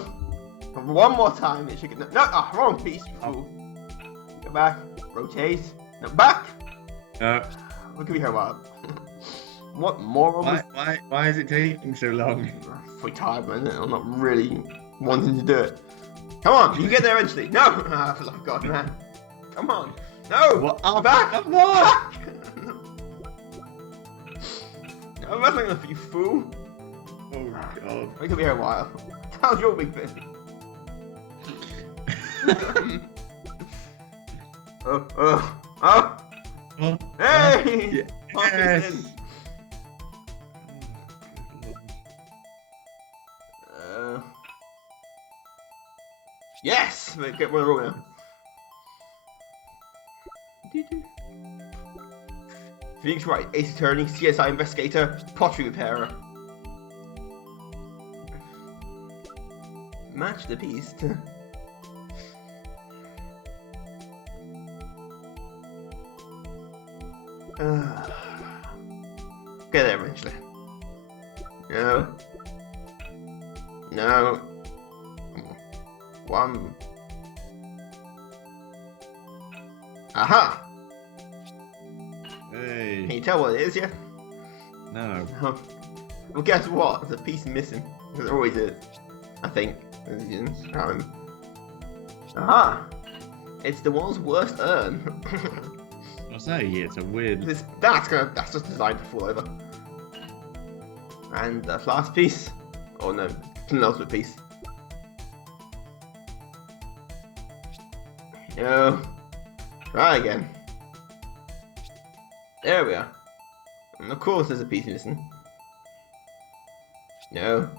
One more time. It should get no. Oh, wrong piece. Fool. Go back. Rotate. No, back. No. Look at me here a while. What more? Why is it taking so long? I'm tired, man. I'm not really wanting to do it. Come on, you get there eventually. No. Ah, for the love of God, man. Come on. No. What? Oh, back. come on. Back. No, that's not enough for you, fool. Oh God. We could be here a while. How's your big thing? Oh. Oh, Hey! yes. Yes! Wait, get one roll now. Phoenix Wright, Ace Attorney, C.S.I. Investigator, Pottery Repairer. Match the piece. Get there eventually. No. No. One. Aha! Hey. Can you tell what it is yet? No. Well, guess what? There's a piece missing. There always is. I think. Aha! It's the world's worst urn. I say it's a weird. That's just designed to fall over. And the last piece. Oh no, penultimate piece. No. Try again. There we are. And of course there's a piece missing. No.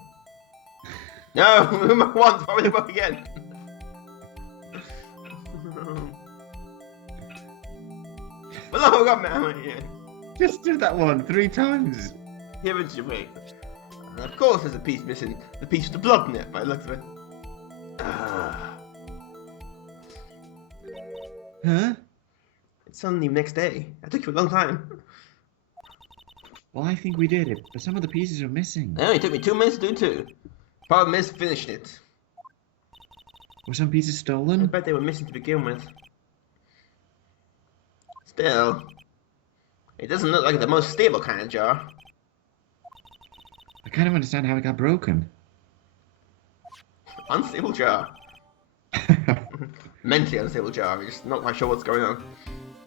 No! Once, probably work again. Well, no, God, man. Just do that one 3 times. Here is your way. And of course there's a piece missing. The piece with the blood in it, by the looks of it. Huh? It's suddenly the next day. That took you a long time. Well, I think we did it, but some of the pieces are missing. It only took me 2 minutes to do too. Problem is finishing it. Were some pieces I stolen? bet they were missing to begin with. Still, it doesn't look like the most stable kind of jar. I kind of understand how it got broken. Unstable jar. Mentally unstable jar. I'm just not quite sure what's going on.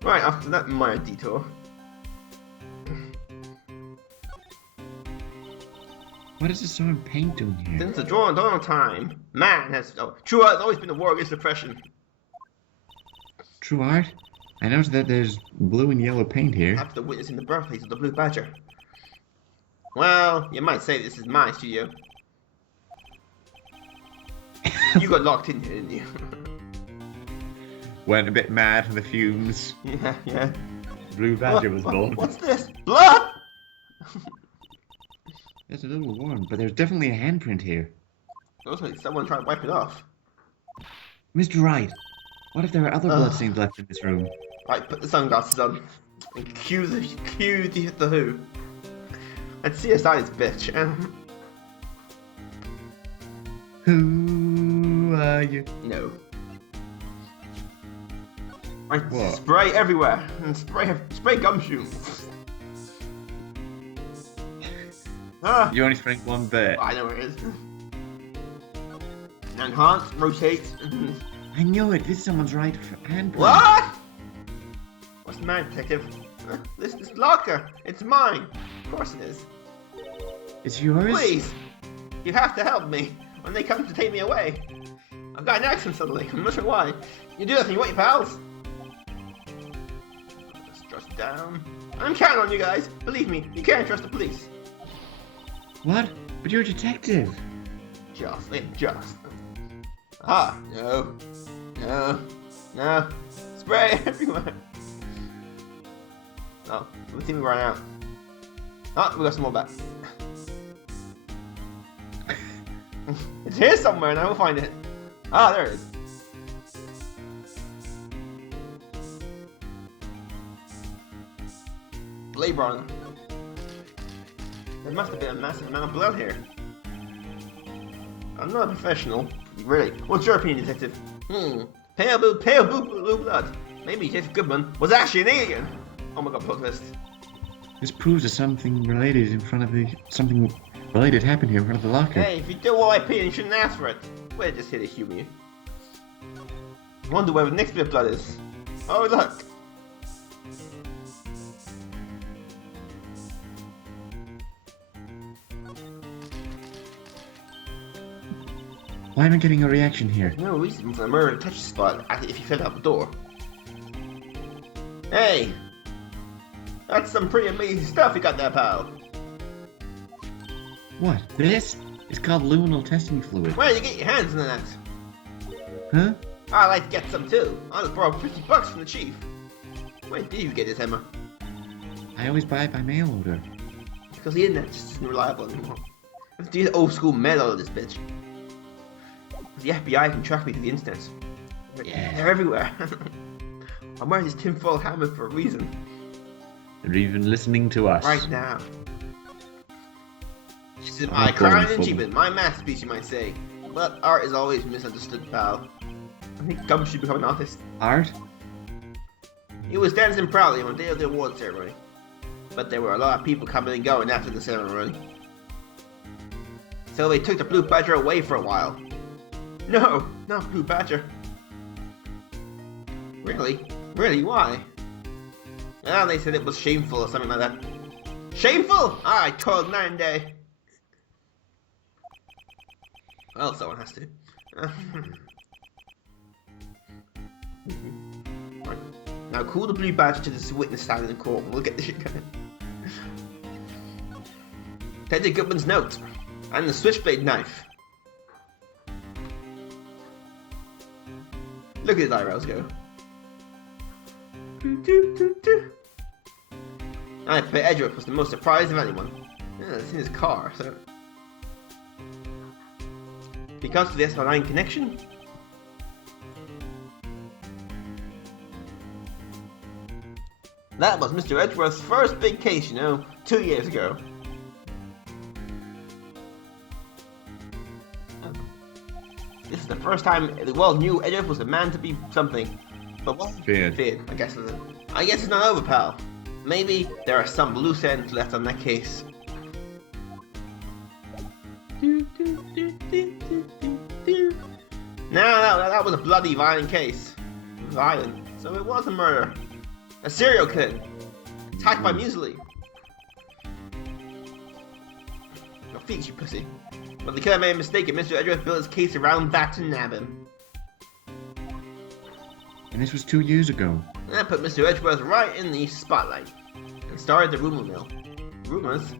Right, after that minor detour. What is this sort of paint doing here? Since the dawn of time, man has... Oh, true art has always been a war against oppression. True art? I noticed that there's blue and yellow paint here. After witnessing the birthplace of the Blue Badger. Well, you might say this is my studio. You got locked in here, didn't you? Went a bit mad from the fumes. Yeah. Blue Badger was born. What's this? Blood! It's a little warm, but there's definitely a handprint here. Looks like someone tried to wipe it off. Mr. Wright, What if there are other Ugh. bloodstains left in this room? Right, put the sunglasses on. And cue the Who. And C.S.I. this bitch. Who are you? No. Right, What? spray everywhere. And spray gumshoe. Ah, You only sprayed one bit. I know where it is. Enhance, rotate. I knew it. This is someone's right handprint. What? What's the matter, detective? This locker. It's mine. Of course it is. It's yours? Please, you have to help me when they come to take me away. I've got an accent suddenly. I'm not sure why. You do nothing, won't you, pals? Just trust down. I'm counting on you guys. Believe me, you can't trust the police. What? But you're a detective. Just. Ah, no. Spray everywhere. Oh, we think we ran out. Oh, we got some more back. It's here somewhere, now we'll find it. Ah, there it is. Blade runner. There must have been a massive amount of blood here. I'm not a professional. Really? What's your opinion, detective? Pale blue blood. Maybe Detective Goodman was actually an alien. Oh my god, plot twist. This proves that something related happened here in front of the locker. Hey, if you don't want my opinion, you shouldn't ask for it. We're just here to humor you. Wonder where the next bit of blood is. Oh, look. Why am I getting a reaction here? No reason for the murder to touch the spot if you fell out the door. Hey! That's some pretty amazing stuff you got there, pal. What? This? It's called luminal testing fluid. Where did you get your hands on that? Huh? I'd like to get some too. I just borrowed $50 from the chief. Where did you get this, Emma? I always buy it by mail order. Because the internet just isn't reliable anymore. I have to use old school mail order this bitch. The FBI can track me through the internet. They're everywhere. I'm wearing this tinfoil helmet for a reason. They're even listening to us. Right now. This is my crown achievement, my masterpiece, you might say. But art is always misunderstood, pal. I think Gum should become an artist. Art? He was dancing proudly on the day of the award ceremony. But there were a lot of people coming and going after the ceremony. So they took the Blue Badger away for a while. No, not Blue Badger. Really? Really, why? Well, they said it was shameful or something like that. Shameful? I told 9 day. Well, someone has to. Right. Now call the Blue Badger to this witness stand in court and we'll get this shit going. Teddy Goodman's note. And the switchblade knife. Look at his eyebrows go. I bet Edgeworth was the most surprised of anyone. Yeah, it's in his car, so... Because of the S9 connection? That was Mr. Edgeworth's first big case, you know, 2 years ago. This is the first time the world knew Edgeworth was a man to be something. But what? Feared. I guess it's not over, pal. Maybe there are some loose ends left on that case. No, that was a bloody, violent case. Violent. So it was a murder. A serial killer. Attacked by muesli. Your feet, you pussy. But the killer made a mistake and Mr. Edgeworth built his case around that to nab him. And this was 2 years ago. And that put Mr. Edgeworth right in the spotlight. And started the rumor mill. Rumors?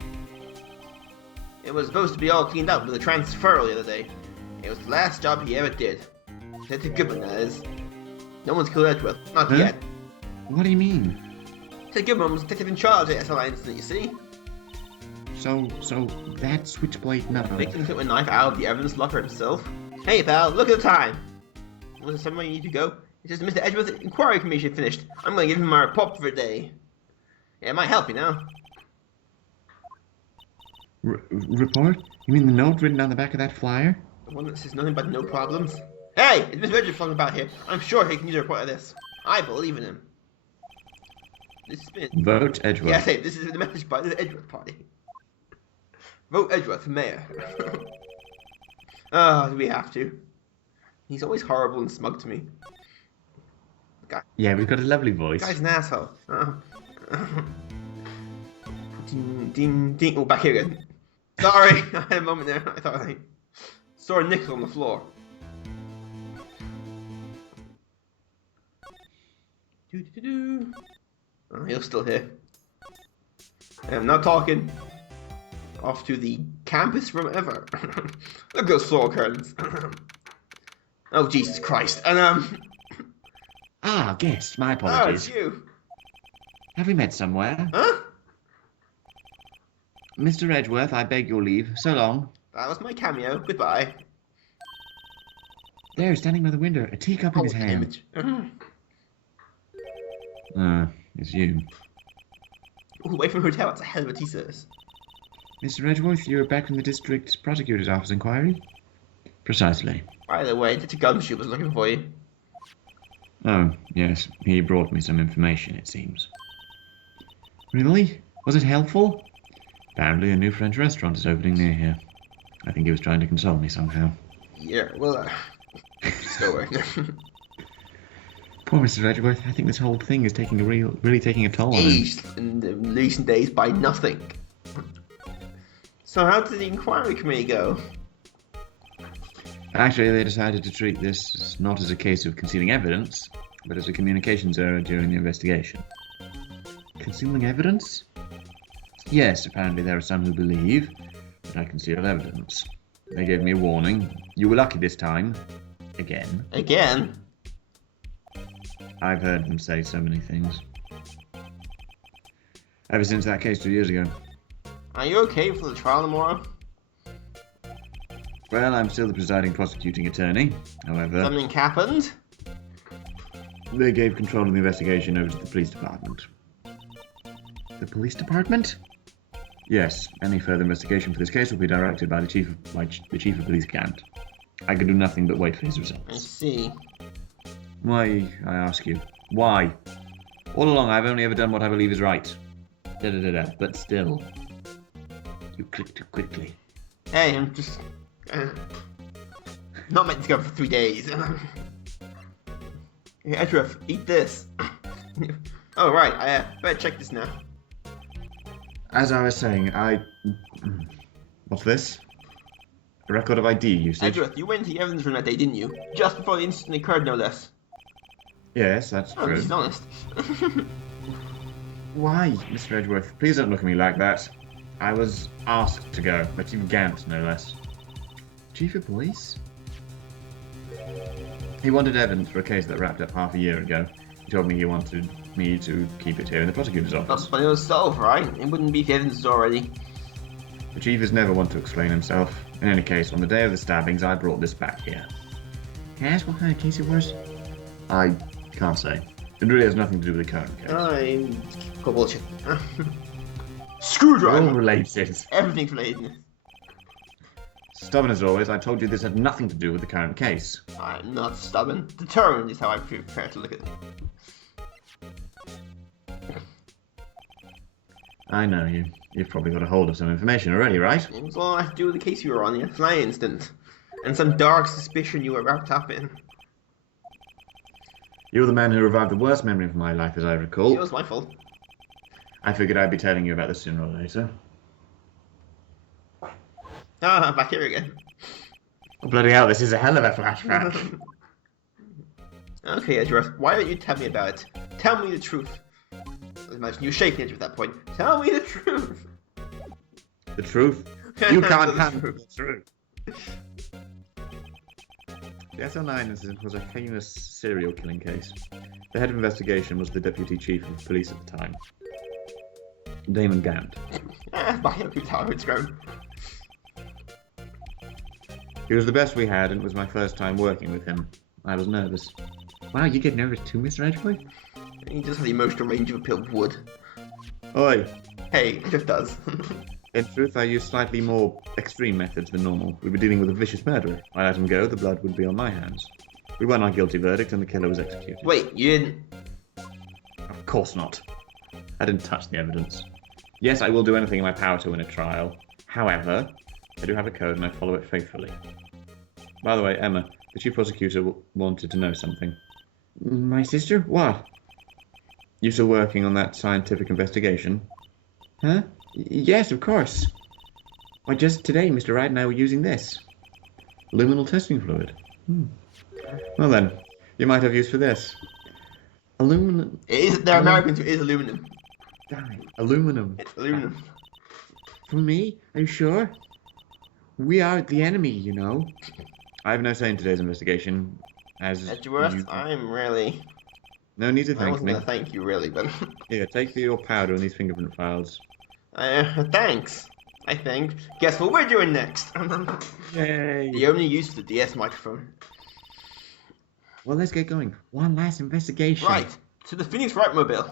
It was supposed to be all cleaned up with a transfer the other day. It was the last job he ever did. Detective Goodman, that is. No one's killed Edgeworth. Not yet. What do you mean? Detective Goodman was detective in charge of the S9 incident, you see? So that switchblade knife. The victim took a knife out of the evidence locker himself. Hey pal, look at the time! Was there somewhere you need to go? It says Mr. Edgeworth's inquiry commission finished. I'm going to give him my report for the day. Yeah, it might help, you know. Report? You mean the note written on the back of that flyer? The one that says nothing but no problems. Hey, it's Mr. Edgeworth about here. I'm sure he can use a report of this. I believe in him. This has been... Vote Edgeworth. Yeah, say, this is the message by the Edgeworth Party. Vote Edgeworth for mayor. Oh, do we have to? He's always horrible and smug to me. Yeah, we've got a lovely voice. The guy's an asshole. Ding, ding, ding. Oh, back here again. Sorry, I had a moment there. I thought I saw a nickel on the floor. Doo-doo-doo. Oh, you're still here. I'm not talking. Off to the campus room ever. Look at those floor curtains. Oh, Jesus Christ. And, Ah, guest, my oh, apologies. it's you. Have we met somewhere? Huh? Mr. Edgeworth, I beg your leave. So long. That was my cameo. Goodbye. There, standing by the window, a teacup in his hand. Image. It's you. Ooh, away from the hotel. That's a hell of a tea service. Mr. Edgeworth, you're back from the district prosecutor's office inquiry? Precisely. By the way, Detective Gumshoe was looking for you. Oh, yes. He brought me some information, it seems. Really? Was it helpful? Apparently a new French restaurant is opening near here. I think he was trying to console me somehow. Yeah, well, just go away. Poor Mr. Edgeworth. I think this whole thing is taking really taking a toll on him. Aged in the recent days by nothing. So how did the inquiry committee go? Actually, they decided to treat this not as a case of concealing evidence, but as a communications error during the investigation. Concealing evidence? Yes, apparently there are some who believe that I concealed evidence. They gave me a warning. You were lucky this time. Again. Again? I've heard them say so many things. Ever since that case 2 years ago. Are you okay for the trial tomorrow? Well, I'm still the presiding prosecuting attorney. However, Something happened? they gave control of the investigation over to the police department. The police department? Yes, any further investigation for this case will be directed by the chief of police Gant. I can do nothing but wait for his I results. see. Why, I ask you? Why? All along, I've only ever done what I believe is right. Da-da-da-da. But still, you click too quickly. Hey, I'm just... not meant to go for 3 days. Hey, Edgeworth, eat this. Oh, right, I better check this now. As I was saying, What's this? A record of ID usage? Edgeworth, you went into the evidence room that day, didn't you? Just before the incident occurred, no less. Yes, that's Oh, true. he's honest. Why, Mr. Edgeworth? Please don't look at me like that. I was asked to go, by Chief Gant, no less. Chief of Police? He wanted evidence for a case that wrapped up half a year ago. He told me he wanted me to keep it here in the prosecutor's office. But it was solved, right? It wouldn't be if the evidence was already. The chief is never one to explain himself. In any case, on the day of the stabbings, I brought this back here. Can I ask what kind of case it was? I can't say. It really has nothing to do with the current case. I'm... bullshit. We're all Screwdriver! related. Everything's related. Stubborn as always, I told you this had nothing to do with the current case. I'm not stubborn. Determined is how I prefer to look at it. I know you. You've probably got a hold of some information already, right? It was all I had to do with the case you were on, the fly incident. And some dark suspicion you were wrapped up in. You're the man who revived the worst memory of my life, as I recall. It was my fault. I figured I'd be telling you about this sooner or later. Ah, back here again. Oh, bloody hell, this is a hell of a flashback. Okay, Edgeworth, why don't you tell me about it? Tell me the truth. Imagine you shaking Edgeworth at that point. Tell me the truth. The truth? You can't handle the truth. The SL9 incident was a famous serial killing case. The head of investigation was the deputy chief of police at the time, Damon Gant. Back here, how it's grown. He was the best we had, and it was my first time working with him. I was nervous. Wow, you get nervous too, Mr. Edgeboy? He just has the emotional range of a pill of wood. Oi. Hey, it just does. In truth, I use slightly more extreme methods than normal. We were dealing with a vicious murderer. I let him go, the blood would be on my hands. We won our guilty verdict and the killer was executed. Wait, you didn't... Of course not. I didn't touch the evidence. Yes, I will do anything in my power to win a trial. However, I do have a code and I follow it faithfully. By the way, Emma, the chief prosecutor wanted to know something. My sister? What? You still working on that scientific investigation? Huh? Yes, of course. Why, just today, Mr. Wright and I were using this. Luminal testing fluid. Well then, you might have use for this. Aluminum. They're Americans, it is aluminum. Aluminum. It's aluminum. For me? Are you sure? We are the enemy, you know. I have no say in today's investigation. Edgeworth, I'm really... No need to I thank wasn't me. gonna thank you, really, but... Here, take your powder and these fingerprint files. Thanks, I think. Guess what we're doing next? Yay! The only use for the DS microphone. Well, let's get going. One last investigation. Right, to the Phoenix Wright mobile.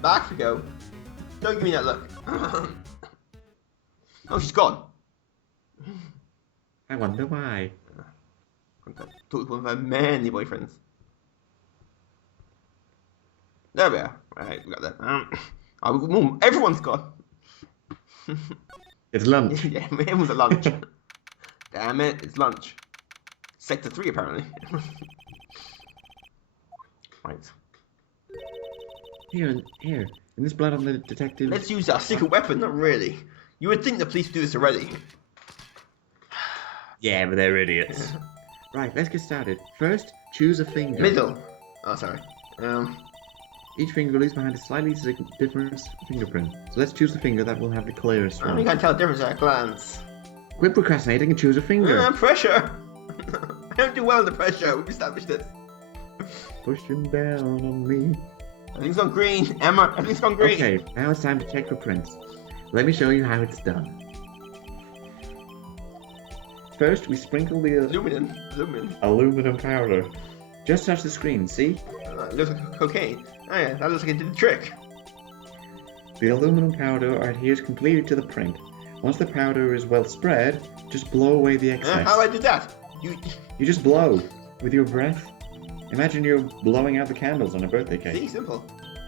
Back we go. Don't give me that look. Oh, she's gone. I wonder why. Talk to one of her manly boyfriends. There we are. Right, we got that. Everyone's gone. It's lunch. Yeah, everyone's at lunch. Damn it, it's lunch. Sector 3, apparently. Right. Here, in this blood on the detective. Let's use our secret weapon, not really. You would think the police would do this already. Yeah, but they're idiots. Right, let's get started. First, choose a finger. Middle. Oh, sorry. Each finger leaves behind a slightly different fingerprint. So let's choose the finger that will have the clearest I one. can't tell the difference at a glance. Quit procrastinating and choose a finger. Pressure! I don't do well under pressure, we've established this. Pushing down on me. Everything's gone green. Emma, everything's gone green. Okay, now it's time to check for prints. Let me show you how it's done. First, we sprinkle the aluminum powder. Just touch the screen, see? It looks like cocaine. Oh yeah, that looks like it did the trick. The aluminum powder adheres completely to the print. Once the powder is well spread, just blow away the excess. How do I do that? You just blow with your breath. Imagine you're blowing out the candles on a birthday cake. See, simple.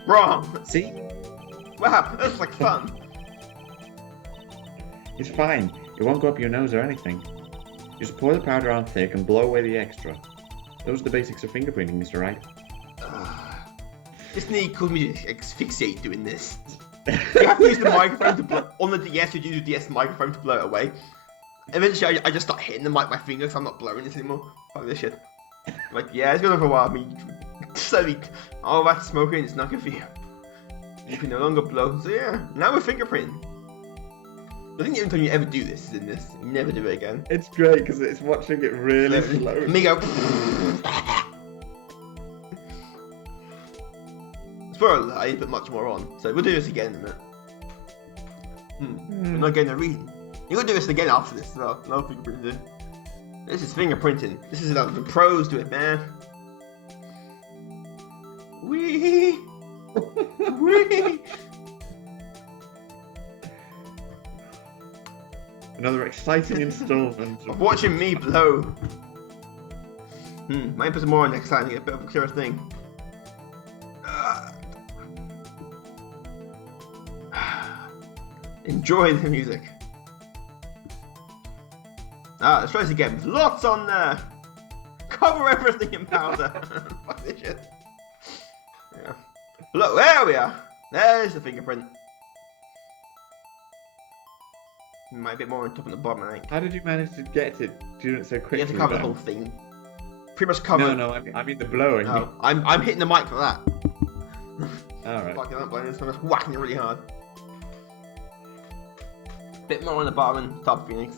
Wrong. See? Wow, that's like fun. It's fine. It won't go up your nose or anything. Just pour the powder on thick and blow away the extra. Those are the basics of fingerprinting, Mr. Wright. This need caused me to asphyxiate doing this. You have to use the microphone to blow on the DS. You use the DS microphone to blow it away. Eventually, I just start hitting the mic with my fingers. So I'm not blowing this anymore. Fuck this shit. Like, yeah, it's going on for a while. I mean, slowly, all that smoking is not good for you. You can no longer blow. So yeah, now we're fingerprinting. I think the only time you ever do this is in this. You never do it again. It's great because it's watching it really slow. Me go. Spoiler, I put much more on. So we'll do this again in a minute. We're not getting a reading. You're gonna do this again after this as well. No fingerprinting. This is fingerprinting. This is the pros do it, man. Wee. Wee. Another exciting installment of watching me blow. Might put some more on next time to get a bit of a clearer thing. Enjoy the music. Let's try this again. With lots on there. Cover everything in powder. Fuck this shit. Yeah. Look, there we are. There's the fingerprint. Might a bit more on top and the bottom, I think. How did you manage to get it doing it so quickly? You have to cover the whole thing. Pretty much cover. No, I mean the blowing. No, I'm hitting the mic for that. Alright. Fucking up, I'm just whacking it really hard. Bit more on the bottom and top, Phoenix.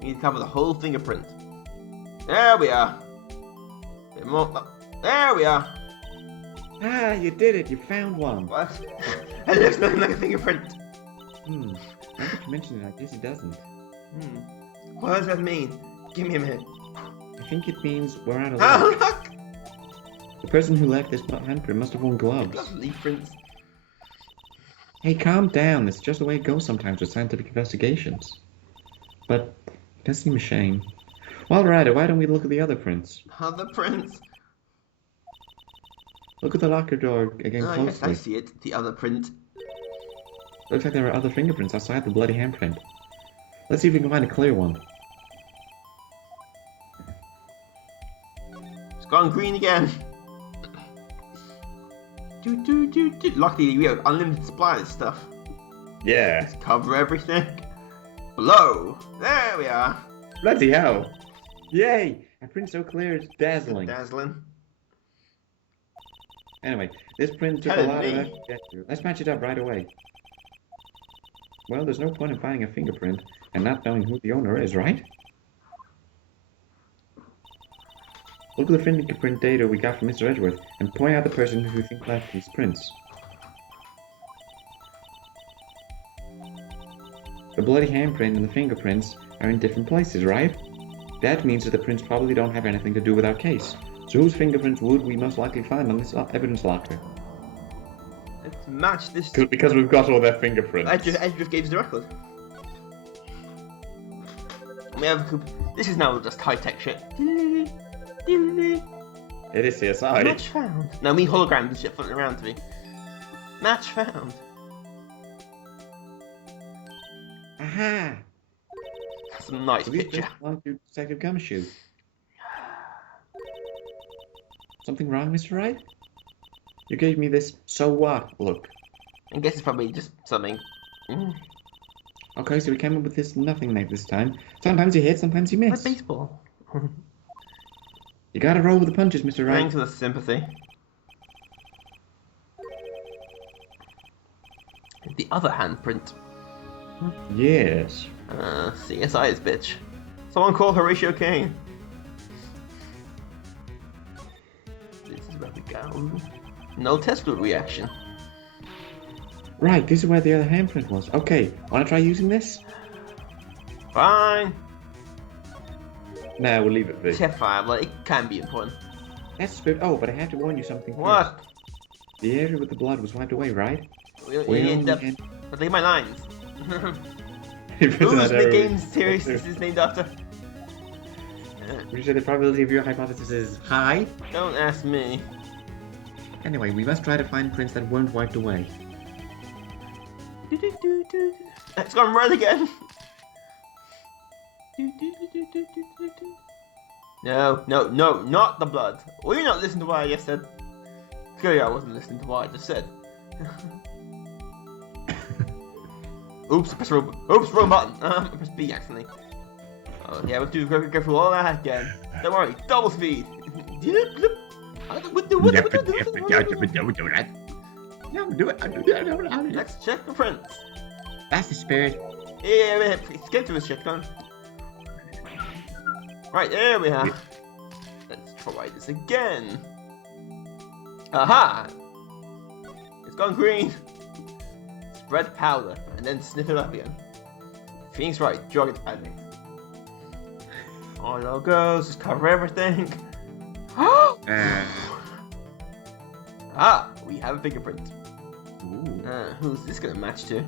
You need to cover the whole fingerprint. There we are. Bit more. There we are. Ah, you did it. You found one. What? It looks nothing like a fingerprint. Now that you mention it, I guess it doesn't. What does that mean? Give me a minute. I think it means we're out of Oh, luck. look! The person who left this handprint must have worn gloves. Lovely prints. Hey, calm down. It's just the way it goes sometimes with scientific investigations. But it does seem a shame. Well, Ryder, why don't we look at the other prints? Other prints. Look at the locker door again Oh, yes, I closely. see it. The other print. Looks like there are other fingerprints outside the bloody handprint. Let's see if we can find a clear one. It's gone green again. Luckily, we have unlimited supply of stuff. Yeah. Let's cover everything. Blow. There we are. Bloody hell. Yay! A print so clear it's dazzling. Dazzling. Anyway, this print took a Telling lot of me. effort to get to. Let's match it up right away. Well, there's no point in finding a fingerprint and not knowing who the owner is, right? Look at the fingerprint data we got from Mr. Edgeworth and point out the person who you think left these prints. The bloody handprint and the fingerprints are in different places, right? That means that the prints probably don't have anything to do with our case. So whose fingerprints would we most likely find on this evidence locker? Let's match this. Because we've got all their fingerprints. Edgeworth gave us the record. We have this is now just high-tech shit. It is C.S.I. Match found. No, me holograms and shit floating around to me. Match found. Aha! That's a nice So these picture. prints belong to Detective Gumshoe. Something wrong, Mr. Wright? You gave me this so what look. I guess it's probably just something. Okay, so we came up with this nothing like this time. Sometimes you hit, sometimes you Like miss. baseball. You gotta roll with the punches, Mr. Wright. Thanks for the sympathy. The other handprint. Yes. C.S.I.'s bitch. Someone call Horatio Kane. This is where we go. No test fluid reaction. Right, this is where the other handprint was. Okay, wanna try using this? Fine. No, we'll leave it be. Chef fire, but it can be important. That's the spirit. Oh, but I have to warn you something first. What? The area with the blood was wiped away, right? We We end up. only But look at my lines. Who's Who's the game series this is named after? Would you say the probability of your hypothesis is high? Don't ask me. Anyway, we must try to find prints that weren't wiped away. It's gone red again. No, not the blood. Will you not listen to what I just said? Clearly I wasn't listening to what I just said. Oops, wrong button. I pressed B accidentally. Oh yeah, we'll go through all that again. Don't worry, double speed. Let's check the prints. That's the spirit. Yeah, let's get to this shit, come on. Right, there we are. Let's try this again. Aha! It's gone green. Spread powder, and then sniff it up again. Phoenix Wright, drug addict. On it goes, just cover everything. Ah, we have a fingerprint. Who's this gonna match to?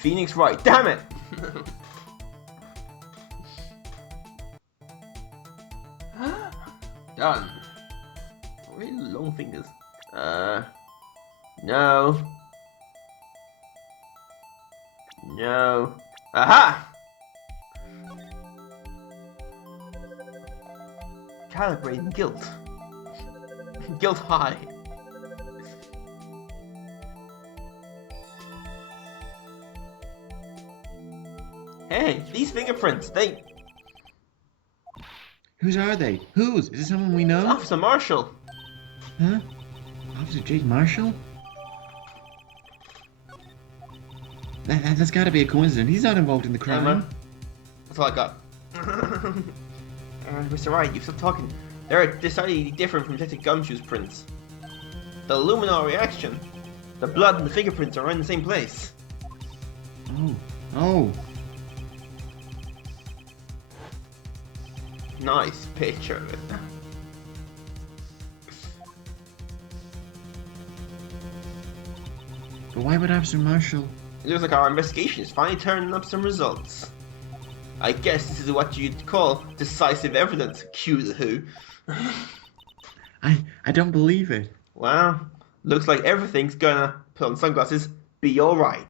Phoenix Wright, damn it! Done. Really long fingers. No. No. Aha! Calibrating guilt. Guilt high. Hey, these fingerprints, they... Whose are they? Whose? Is it someone we know? Officer Marshall. Huh? Officer Jake Marshall? That's gotta be a coincidence. He's not involved in the crime. Man. That's all I got. Mr. Wright, you stop talking. They're decidedly different from Detective Gumshoe's prints. The luminol reaction. The blood and the fingerprints are in the same place. Oh. Oh. Nice picture of it. But why would Officer Marshall? It looks like our investigation is finally turning up some results. I guess this is what you'd call decisive evidence, Q the Who. I don't believe it. Well, looks like everything's gonna, put on sunglasses, be alright.